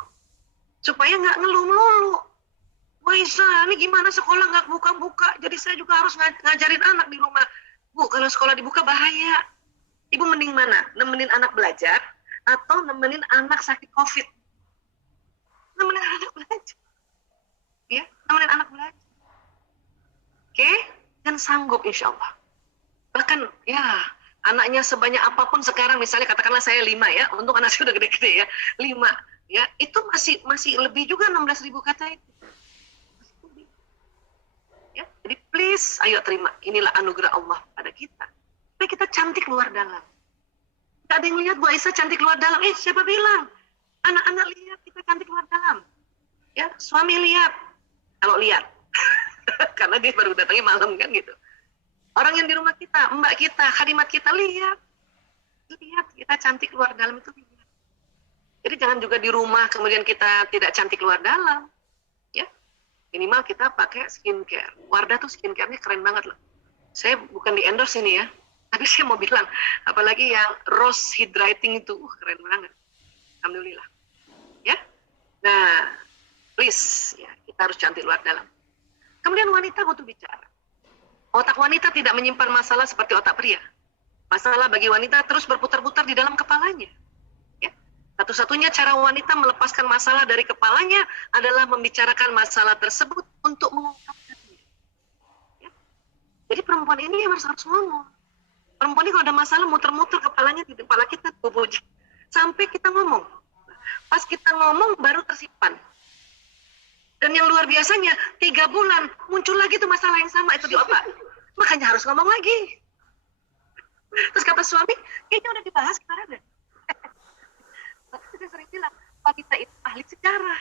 supaya nggak ngeluh melulu. Wah Isa, ini gimana sekolah nggak buka-buka, jadi saya juga harus ngajarin anak di rumah. Bu, kalau sekolah dibuka bahaya. Ibu mending mana? Nemenin anak belajar atau nemenin anak sakit COVID? Nemenin anak belajar. Ya, nemenin anak belajar. Oke? Dan sanggup insya Allah. Bahkan ya, anaknya sebanyak apapun sekarang, misalnya katakanlah saya 5 ya, untuk anak saya udah gede-gede ya, 5. Ya, itu masih lebih juga 16.000 kata itu. Ya, jadi please, ayo terima. Inilah anugerah Allah pada kita. Supaya kita cantik luar dalam. Tidak ada yang lihat Bu Aisyah cantik luar dalam. Siapa bilang? Anak-anak lihat kita cantik luar dalam. Ya, suami lihat. Kalau lihat. Karena dia baru datangnya malam kan gitu. Orang yang di rumah kita, mbak kita, khadimat kita lihat. Lihat kita cantik luar dalam itu lihat. Jadi jangan juga di rumah kemudian kita tidak cantik luar dalam. Ya, minimal kita pakai skincare. Wardah tuh skincare-nya keren banget loh. Saya bukan di endorse ini ya, tapi saya mau bilang, apalagi yang rose hydrating itu, keren banget. Alhamdulillah. Ya, nah, please, ya, kita harus cantik luar dalam. Kemudian wanita butuh bicara. Otak wanita tidak menyimpan masalah seperti otak pria. Masalah bagi wanita terus berputar-putar di dalam kepalanya. Ya. Satu-satunya cara wanita melepaskan masalah dari kepalanya adalah membicarakan masalah tersebut untuk mengungkapkannya. Ya. Jadi perempuan ini harus ngomong. Perempuan ini kalau ada masalah muter-muter kepalanya di kepala kita, sampai kita ngomong. Pas kita ngomong baru tersimpan. Dan yang luar biasanya 3 bulan muncul lagi tuh masalah yang sama itu di otak. Makanya harus ngomong lagi. Terus kata suami, kayaknya udah dibahas kemarin deh. Tapi saya sering bilang, wanita itu ahli sejarah.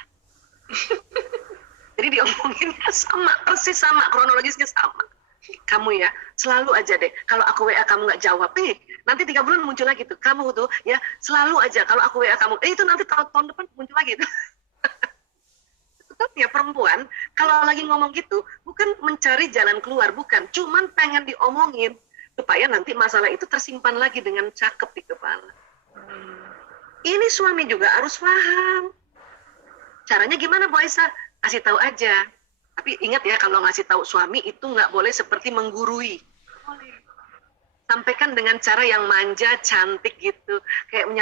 Jadi diomonginnya sama, persis sama, kronologisnya sama. Kamu ya, selalu aja deh, kalau aku WA kamu nggak jawab, nanti 3 bulan muncul lagi tuh. Kamu tuh ya, selalu aja kalau aku WA kamu, itu nanti tahun depan muncul lagi tuh. Sebetulnya perempuan, kalau lagi ngomong gitu, bukan mencari jalan keluar, bukan. Cuman pengen diomongin, supaya nanti masalah itu tersimpan lagi dengan cakep di kepala. Ini suami juga harus paham. Caranya gimana Bu Aisyah? Kasih tahu aja. Tapi ingat ya, kalau ngasih tahu suami itu nggak boleh seperti menggurui. Sampaikan dengan cara yang manja, cantik gitu. Kayak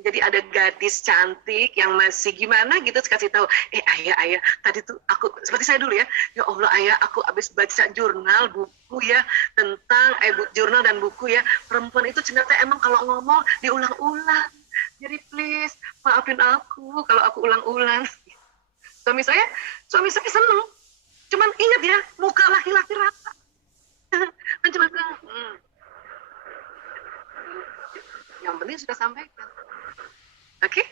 jadi ada gadis cantik yang masih gimana gitu, kasih tahu, ayah, tadi tuh aku, seperti saya dulu ya Allah ayah, aku habis baca jurnal, buku ya, tentang jurnal dan buku ya, perempuan itu ternyata emang kalau ngomong diulang-ulang. Jadi please, maafin aku kalau aku ulang-ulang. Suami saya seneng. Cuman ingat ya, muka laki-laki rata. Kan cuma bilang, yang penting sudah sampaikan. Oke?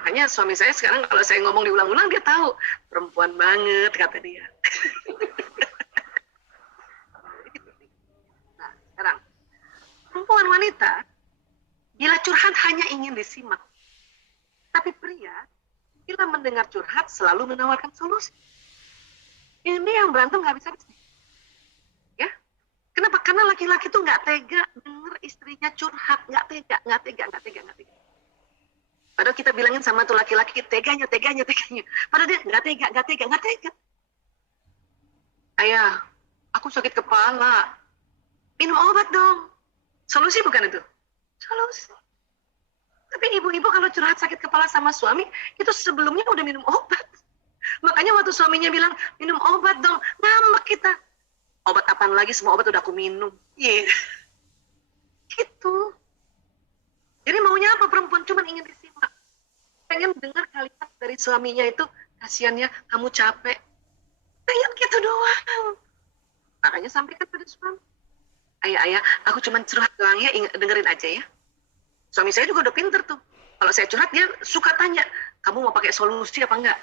Makanya suami saya sekarang kalau saya ngomong diulang-ulang, dia tahu. Perempuan banget, kata dia. Nah, sekarang. Perempuan wanita, bila curhat hanya ingin disimak. Tapi pria, bila mendengar curhat, selalu menawarkan solusi. Ini yang berantem nggak bisa. Ya? Kenapa? Karena laki-laki tuh nggak tega denger istrinya curhat, nggak tega. Padahal kita bilangin sama tuh laki-laki, teganya. Padahal dia nggak tega. Ayah, aku sakit kepala. Minum obat dong. Solusi bukan itu? Solusi. Tapi ibu-ibu kalau curhat sakit kepala sama suami, itu sebelumnya udah minum obat. Makanya waktu suaminya bilang, minum obat dong, ngambek kita. Obat apaan lagi, semua obat udah aku minum. Iya. Gitu. Jadi maunya apa perempuan? Cuma ingin disimak. Pengen dengar kalimat dari suaminya itu, kasihannya kamu capek. Pengen gitu doang. Makanya sampaikan pada suami. Ayah, aku cuma curhat doang ya, dengerin aja ya. Suami saya juga udah pinter tuh. Kalau saya curhat, dia suka tanya, kamu mau pakai solusi apa enggak?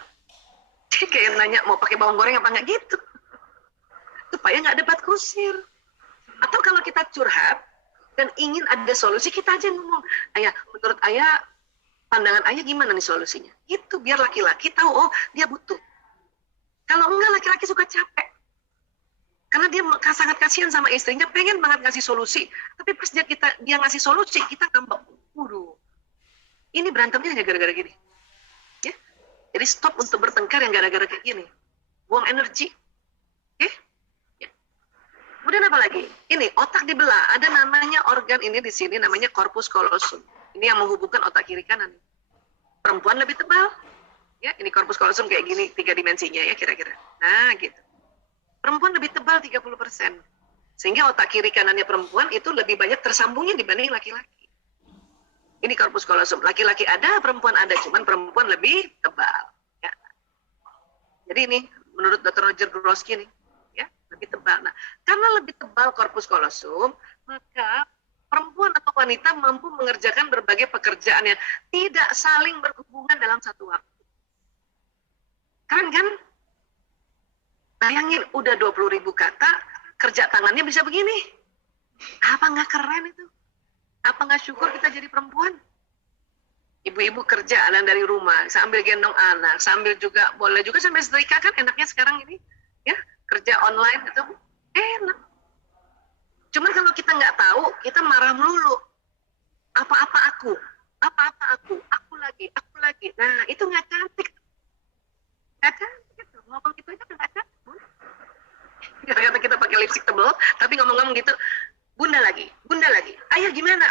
Dia kayak nanya, mau pakai bawang goreng apa enggak gitu. Supaya nggak debat kusir. Atau kalau kita curhat, dan ingin ada solusi, kita aja ngomong, ayah, menurut ayah, pandangan ayah gimana nih solusinya? Itu biar laki-laki tahu, oh dia butuh. Kalau enggak, laki-laki suka capek. Karena dia sangat kasihan sama istrinya, pengen banget ngasih solusi. Tapi pas dia ngasih solusi, kita ngambek. Waduh, ini berantemnya hanya gara-gara gini. Ya? Jadi stop untuk bertengkar yang gara-gara kayak gini. Buang energi. Oke? Ya. Kemudian apa lagi? Ini, otak dibelah. Ada namanya organ ini di sini, namanya corpus callosum. Ini yang menghubungkan otak kiri kanan. Perempuan lebih tebal. Ya, ini corpus callosum kayak gini, 3 dimensinya ya kira-kira. Nah, gitu. Perempuan lebih tebal 30%. Sehingga otak kiri kanannya perempuan itu lebih banyak tersambungnya dibanding laki-laki. Ini corpus callosum. Laki-laki ada, perempuan ada. Cuman perempuan lebih tebal. Ya. Jadi ini, menurut Dr. Roger Grosky nih, ya, lebih tebal. Nah, karena lebih tebal corpus callosum, maka perempuan atau wanita mampu mengerjakan berbagai pekerjaan yang tidak saling berhubungan dalam satu waktu. Keren kan? Bayangin, udah 20.000 kata, kerja tangannya bisa begini. Apa nggak keren itu? Apa nggak syukur kita jadi perempuan? ibu-ibu kerja anak dari rumah sambil gendong anak, sambil juga boleh juga sambil setrika kan enaknya sekarang ini ya, kerja online itu enak. Cuman kalau kita nggak tahu, kita marah melulu. Apa-apa aku lagi. Nah, itu nggak cantik. Nggak cantik gitu. Ngomong gitu aja nggak cantik. Kata kita pakai lipstick tebal, tapi ngomong-ngomong gitu, bunda lagi. Ayah gimana?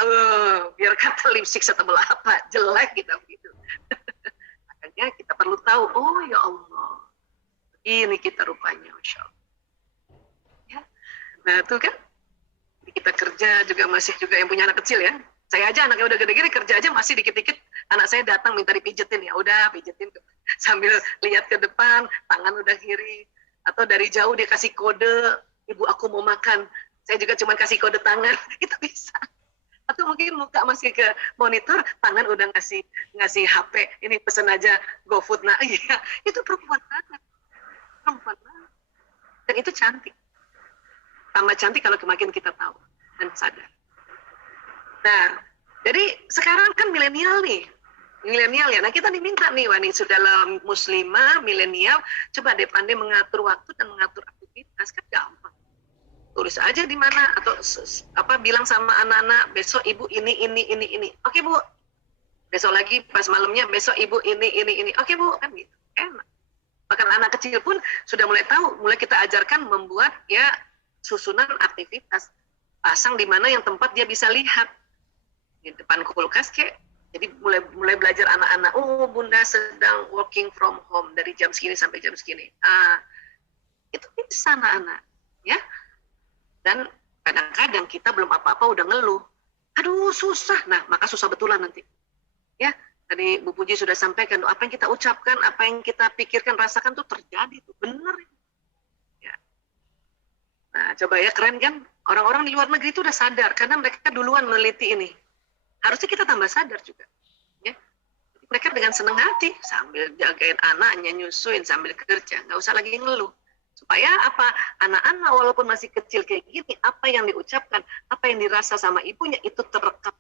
Biar kata lipstick setebal apa, jelek gitu. Makanya kita perlu tahu, oh ya Allah, ini kita rupanya, Masya Allah. Ya. Nah, tuh kan, kita kerja juga masih juga yang punya anak kecil ya. Saya aja anaknya udah gede-gede kerja aja masih dikit-dikit anak saya datang minta dipijetin, ya udah pijetin sambil lihat ke depan, tangan udah kiri, atau dari jauh dia kasih kode, ibu aku mau makan, saya juga cuma kasih kode tangan, itu bisa. Atau mungkin muka masih ke monitor, tangan udah ngasih HP, ini pesen aja GoFood. Nah iya, itu perempuan banget. Dan itu cantik. Tambah cantik kalau makin kita tahu dan sadar. Nah, jadi sekarang kan milenial ya. Nah kita diminta nih, wah nih sudah muslimah, milenial, coba deh pandai mengatur waktu dan mengatur aktivitas, kan gampang. Tulis aja di mana atau bilang sama anak-anak, besok ibu ini. Oke bu. Besok lagi pas malamnya, besok ibu ini. Oke bu, kan gitu. Enak. Bahkan anak kecil pun sudah mulai tahu, mulai kita ajarkan membuat ya susunan aktivitas. Pasang di mana yang tempat dia bisa lihat. Di depan kulkas kayak, jadi mulai belajar anak-anak, oh bunda sedang working from home dari jam segini sampai jam segini. Itu bisa anak-anak, ya. Dan kadang-kadang kita belum apa-apa udah ngeluh, aduh susah, nah maka susah betulan nanti. Ya, tadi Bu Puji sudah sampaikan, apa yang kita ucapkan, apa yang kita pikirkan, rasakan tuh terjadi tuh, bener. Ya. Nah coba ya, keren kan, orang-orang di luar negeri itu udah sadar, karena mereka duluan meneliti ini. Harusnya kita tambah sadar juga. Ya. Mereka dengan senang hati, sambil jagain anaknya, nyusuin, sambil kerja. Nggak usah lagi ngeluh. Supaya apa? Anak-anak walaupun masih kecil kayak gini, apa yang diucapkan, apa yang dirasa sama ibunya, itu terekam.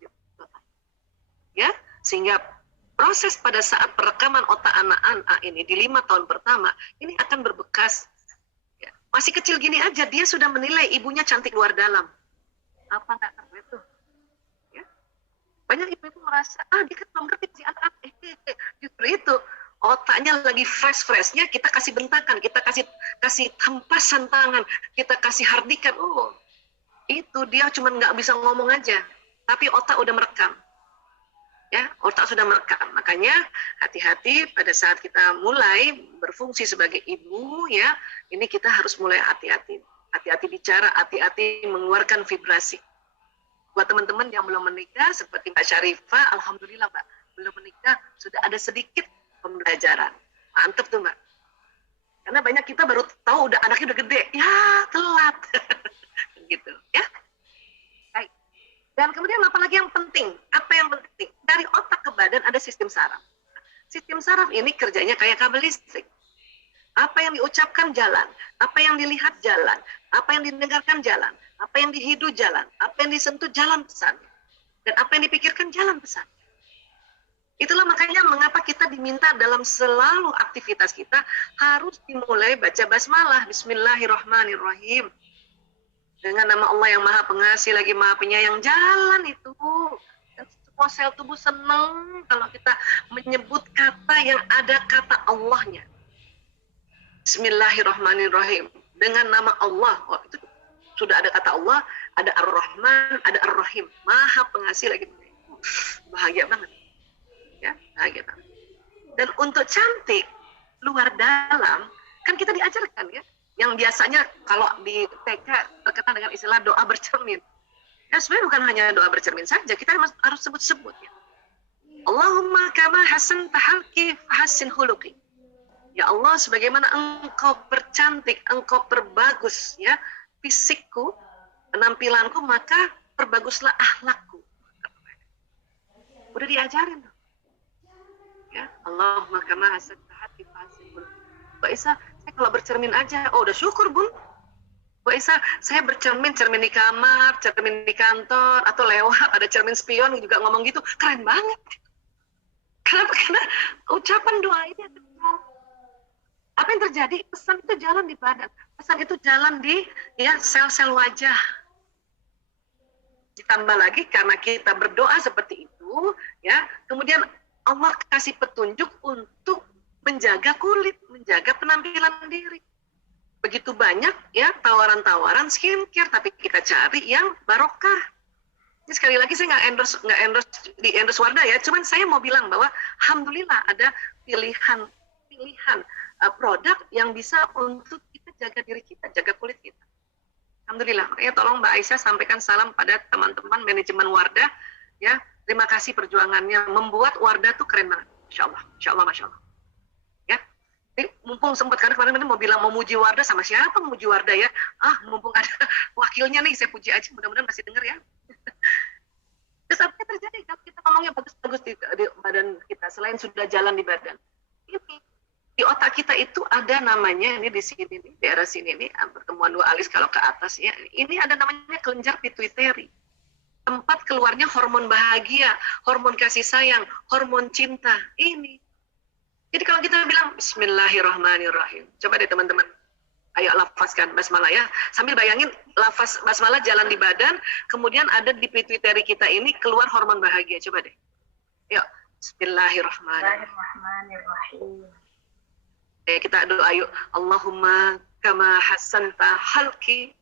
Ya, sehingga proses pada saat perekaman otak anak-anak ini, di 5 tahun pertama, ini akan berbekas. Ya. Masih kecil gini aja, dia sudah menilai ibunya cantik luar dalam. Apa nggak keren tuh? Banyak ibu-ibu merasa, dia kan belum ngerti si anak. Justru itu, otaknya lagi fresh-freshnya, kita kasih bentakan, kita kasih hempasan tangan, kita kasih hardikan. Oh, itu dia cuma nggak bisa ngomong aja, tapi otak udah merekam. Ya, otak sudah merekam. Makanya hati-hati pada saat kita mulai berfungsi sebagai ibu, ya, ini kita harus mulai hati-hati. Hati-hati bicara, hati-hati mengeluarkan vibrasi. Buat teman-teman yang belum menikah, seperti Mbak Syarifah, alhamdulillah Mbak, belum menikah, sudah ada sedikit pembelajaran. Mantep tuh Mbak. Karena banyak kita baru tahu anaknya udah gede, ya telat. Gitu ya. Baik. Dan kemudian apa lagi yang penting? Apa yang penting? Dari otak ke badan ada sistem saraf. Sistem saraf ini kerjanya kayak kabel listrik. Apa yang diucapkan jalan, apa yang dilihat jalan, apa yang didengarkan jalan, apa yang dihidu jalan, apa yang disentuh jalan pesan, dan apa yang dipikirkan jalan pesan. Itulah makanya mengapa kita diminta dalam selalu aktivitas kita harus dimulai baca basmalah, Bismillahirrahmanirrahim. Dengan nama Allah yang Maha Pengasih lagi Maha Penyayang, jalan itu. Dan semua sel tubuh senang kalau kita menyebut kata yang ada kata Allahnya. Bismillahirrahmanirrahim. Dengan nama Allah. Oh, itu sudah ada kata Allah, ada Ar-Rahman, ada Ar-Rahim. Maha Pengasih lagi. Bahagia banget. Ya, bahagia banget. Dan untuk cantik, luar dalam, kan kita diajarkan ya. Yang biasanya kalau di TK terkenal dengan istilah doa bercermin. Ya sebenarnya bukan hanya doa bercermin saja, kita harus sebut-sebut ya. Allahumma kama hasan tahalki fahasin huluki. Ya Allah, sebagaimana engkau percantik, engkau perbagus ya fisikku, penampilanku, maka perbaguslah akhlakku. Udah diajarin tuh. Ya, Allahumma kama hasan tahalki fahasin huluki. Mbak Isa, saya kalau bercermin aja, oh udah syukur Bun. Mbak Isa, saya bercermin, cermin di kamar, cermin di kantor, atau lewat, ada cermin spion juga ngomong gitu, keren banget. Kenapa? Karena ucapan doa ini apa yang terjadi? Pesan itu jalan di badan, pesan itu jalan di ya sel-sel wajah. Ditambah lagi karena kita berdoa seperti itu, ya, kemudian Allah kasih petunjuk untuk menjaga kulit, menjaga penampilan diri. Begitu banyak ya tawaran-tawaran skincare, tapi kita cari yang barokah. Ini sekali lagi saya nggak endorse Wardah ya, cuman saya mau bilang bahwa alhamdulillah ada pilihan produk yang bisa untuk kita jaga diri kita, jaga kulit kita. Alhamdulillah. Makanya tolong Mbak Aisyah sampaikan salam pada teman-teman manajemen Wardah ya. Terima kasih perjuangannya membuat Wardah tuh keren banget. Insya Allah, Masya Allah. Ya. Ini mumpung sempat karena kemarin mau bilang mau muji Wardah, sama siapa memuji Wardah ya? Mumpung ada wakilnya nih, saya puji aja, mudah-mudahan masih dengar ya. Terus apa yang terjadi kalau kita ngomongnya bagus-bagus di badan kita selain sudah jalan di badan? Ini di otak kita itu ada namanya, ini di sini nih, daerah sini nih, pertemuan dua alis kalau ke atas ya, ini ada namanya kelenjar pituitari, tempat keluarnya hormon bahagia, hormon kasih sayang, hormon cinta. Ini jadi kalau kita bilang Bismillahirrahmanirrahim, coba deh teman-teman, ayo lafazkan basmalah ya, sambil bayangin lafaz basmalah jalan di badan, kemudian ada di pituitari kita ini keluar hormon bahagia. Coba deh, yuk. Bismillahirrahmanirrahim. Kita doa yuk. Allahumma kama hassanta halki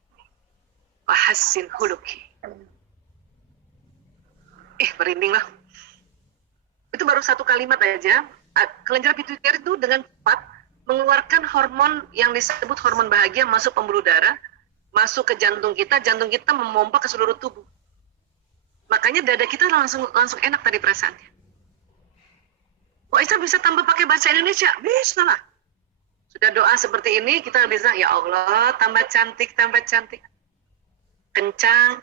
wa hassin huluki. Merinding lah. Itu baru satu kalimat aja. Kelenjar pituitari itu dengan cepat mengeluarkan hormon yang disebut hormon bahagia, masuk pembuluh darah, masuk ke jantung kita memompa ke seluruh tubuh. Makanya dada kita langsung enak tadi perasaannya. Kok Aisyah bisa tambah pakai bahasa Indonesia? Bisa lah. Sudah doa seperti ini, kita bisa, ya Allah, tambah cantik. Kencang.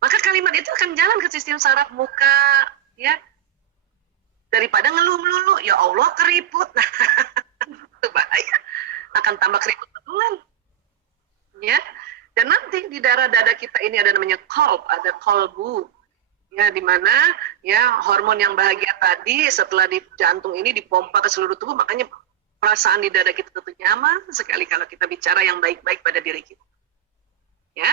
Maka kalimat itu akan jalan ke sistem saraf muka, ya. Daripada ngeluh melulu, ya Allah keriput. Itu bahaya. Akan tambah keriput betulan. Ya. Dan nanti di darah dada kita ini ada namanya ada kolbu. Ya, di mana ya hormon yang bahagia tadi setelah di jantung ini dipompa ke seluruh tubuh, makanya perasaan di dada kita tentu nyaman sekali kalau kita bicara yang baik-baik pada diri kita. Ya.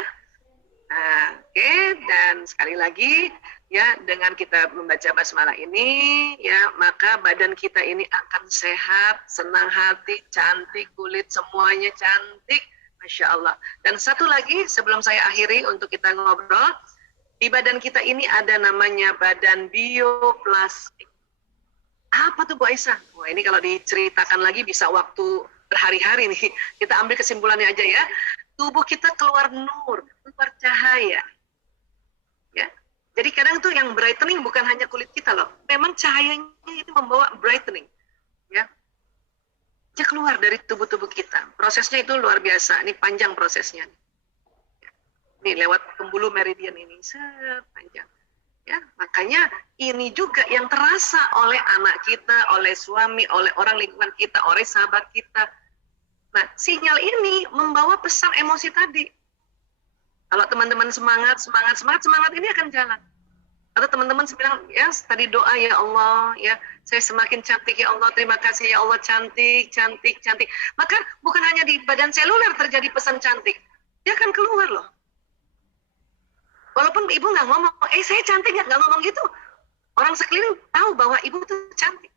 Oke, dan sekali lagi ya, dengan kita membaca basmalah ini ya, maka badan kita ini akan sehat, senang hati, cantik, kulit semuanya cantik, Masya Allah. Dan satu lagi sebelum saya akhiri untuk kita ngobrol, di badan kita ini ada namanya badan bioplastik. Apa tuh Bu Aisyah? Wah, ini kalau diceritakan lagi bisa waktu berhari-hari nih. Kita ambil kesimpulannya aja ya. Tubuh kita keluar nur, keluar cahaya. Ya. Jadi kadang tuh yang brightening bukan hanya kulit kita loh. Memang cahayanya itu membawa brightening. Ya. Dia keluar dari tubuh-tubuh kita. Prosesnya itu luar biasa. Ini panjang prosesnya. Nih lewat pembuluh meridian ini, panjang. Ya, makanya ini juga yang terasa oleh anak kita, oleh suami, oleh orang lingkungan kita, oleh sahabat kita. Nah, sinyal ini membawa pesan emosi tadi. Kalau teman-teman semangat ini akan jalan. Atau teman-teman bilang, ya tadi doa ya Allah, ya saya semakin cantik ya Allah, terima kasih ya Allah, cantik. Maka bukan hanya di badan seluler terjadi pesan cantik, dia akan keluar loh. Walaupun ibu nggak ngomong, saya cantik nggak ngomong gitu. Orang sekeliling tahu bahwa ibu itu cantik.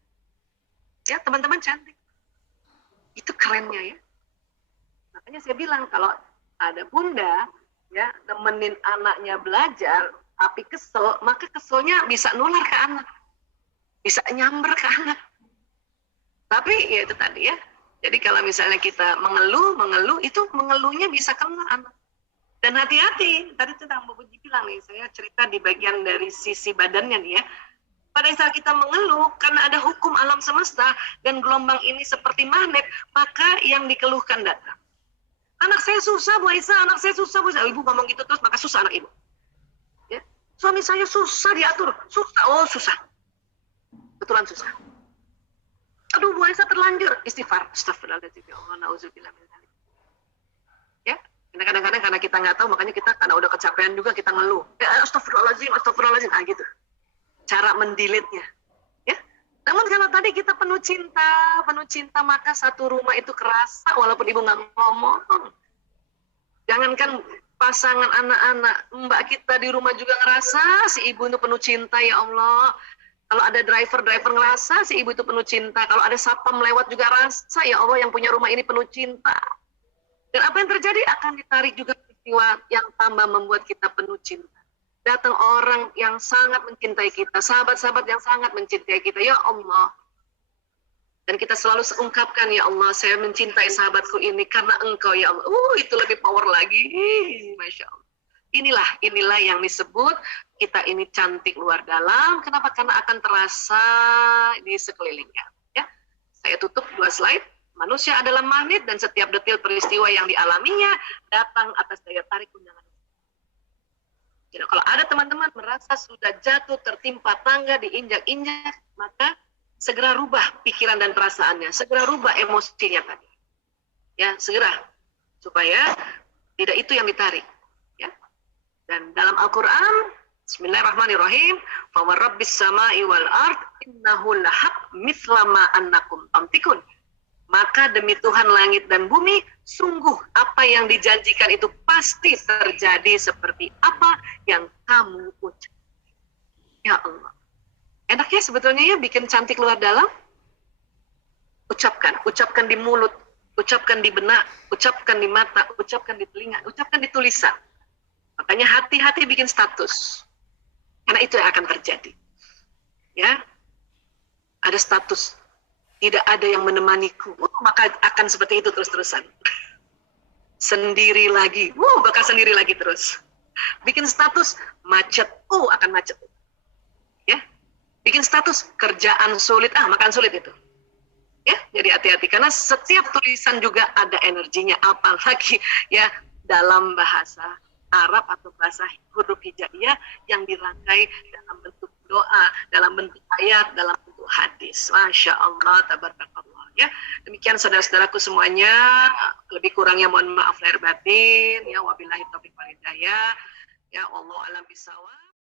Ya, teman-teman cantik. Itu kerennya ya. Makanya saya bilang kalau ada bunda ya nemenin anaknya belajar, tapi kesel, maka keselnya bisa nular ke anak. Bisa nyamber ke anak. Tapi ya itu tadi ya. Jadi kalau misalnya kita mengeluh, itu mengeluhnya bisa kena anak. Dan hati-hati, tadi tuh Mbak Puji bilang nih, saya cerita di bagian dari sisi badannya nih ya. Pada saat kita mengeluh, karena ada hukum alam semesta, dan gelombang ini seperti magnet, maka yang dikeluhkan datang. Anak saya susah, Bu Aisyah, anak saya susah, Bu Aisyah. Ibu ngomong gitu terus, maka susah anak ibu. Ya. Suami saya susah diatur, susah. Betulan susah. Aduh, Bu Aisyah terlanjur. Istighfar. Astagfirullahaladzim, ya Allah, na'udzubillah min dzalik. Ya. Kadang-kadang karena kita nggak tahu, makanya kita karena udah kecapean juga kita ngeluh. Astagfirullahaladzim, nah gitu. Cara mendelete-nya. Namun kalau tadi kita penuh cinta maka satu rumah itu kerasa walaupun ibu nggak ngomong. Jangankan pasangan anak-anak, mbak kita di rumah juga ngerasa si ibu itu penuh cinta ya Allah. Kalau ada driver ngerasa si ibu itu penuh cinta. Kalau ada satpam lewat juga rasa ya Allah yang punya rumah ini penuh cinta. Dan apa yang terjadi akan ditarik juga peristiwa yang tambah membuat kita penuh cinta. Datang orang yang sangat mencintai kita, sahabat-sahabat yang sangat mencintai kita, ya Allah. Dan kita selalu ungkapkan, ya Allah, saya mencintai sahabatku ini karena Engkau, ya Allah. Itu lebih power lagi, Masya Allah. Inilah yang disebut kita ini cantik luar dalam. Kenapa? Karena akan terasa di sekelilingnya. Ya, saya tutup 2 slide. Manusia adalah magnet dan setiap detil peristiwa yang dialaminya datang atas daya tarik undangan. Jadi kalau ada teman-teman merasa sudah jatuh, tertimpa tangga, diinjak-injak, maka segera rubah pikiran dan perasaannya, segera rubah emosinya tadi. Ya, segera. Supaya tidak itu yang ditarik. Ya. Dan dalam Al-Quran, Bismillahirrahmanirrahim, "Fa warabbis sama'i wal ard innahu lahaq mithla ma annakum tamtikun." Maka demi Tuhan langit dan bumi, sungguh apa yang dijanjikan itu pasti terjadi seperti apa yang kamu ucap. Ya Allah. Enaknya sebetulnya ya bikin cantik luar dalam. Ucapkan di mulut, ucapkan di benak, ucapkan di mata, ucapkan di telinga, ucapkan di tulisan. Makanya hati-hati bikin status. Karena itu yang akan terjadi. Ya. Ada status. Tidak ada yang menemaniku, maka akan seperti itu terus-terusan. Sendiri lagi, bakal sendiri lagi terus. Bikin status macet, akan macet. Ya, bikin status kerjaan sulit, makan sulit itu. Ya, jadi hati-hati karena setiap tulisan juga ada energinya, apalagi ya dalam bahasa Arab atau bahasa huruf hijaiyah yang dirangkai dalam bentuk doa, dalam bentuk ayat, dalam bentuk hadis. Masya Allah, tabarakallah. Ya, demikian saudara-saudaraku semuanya. Lebih kurangnya mohon maaf lahir batin. Ya, wabillahi taufiq wal hidayah. Ya, wallahu a'lam bishawab.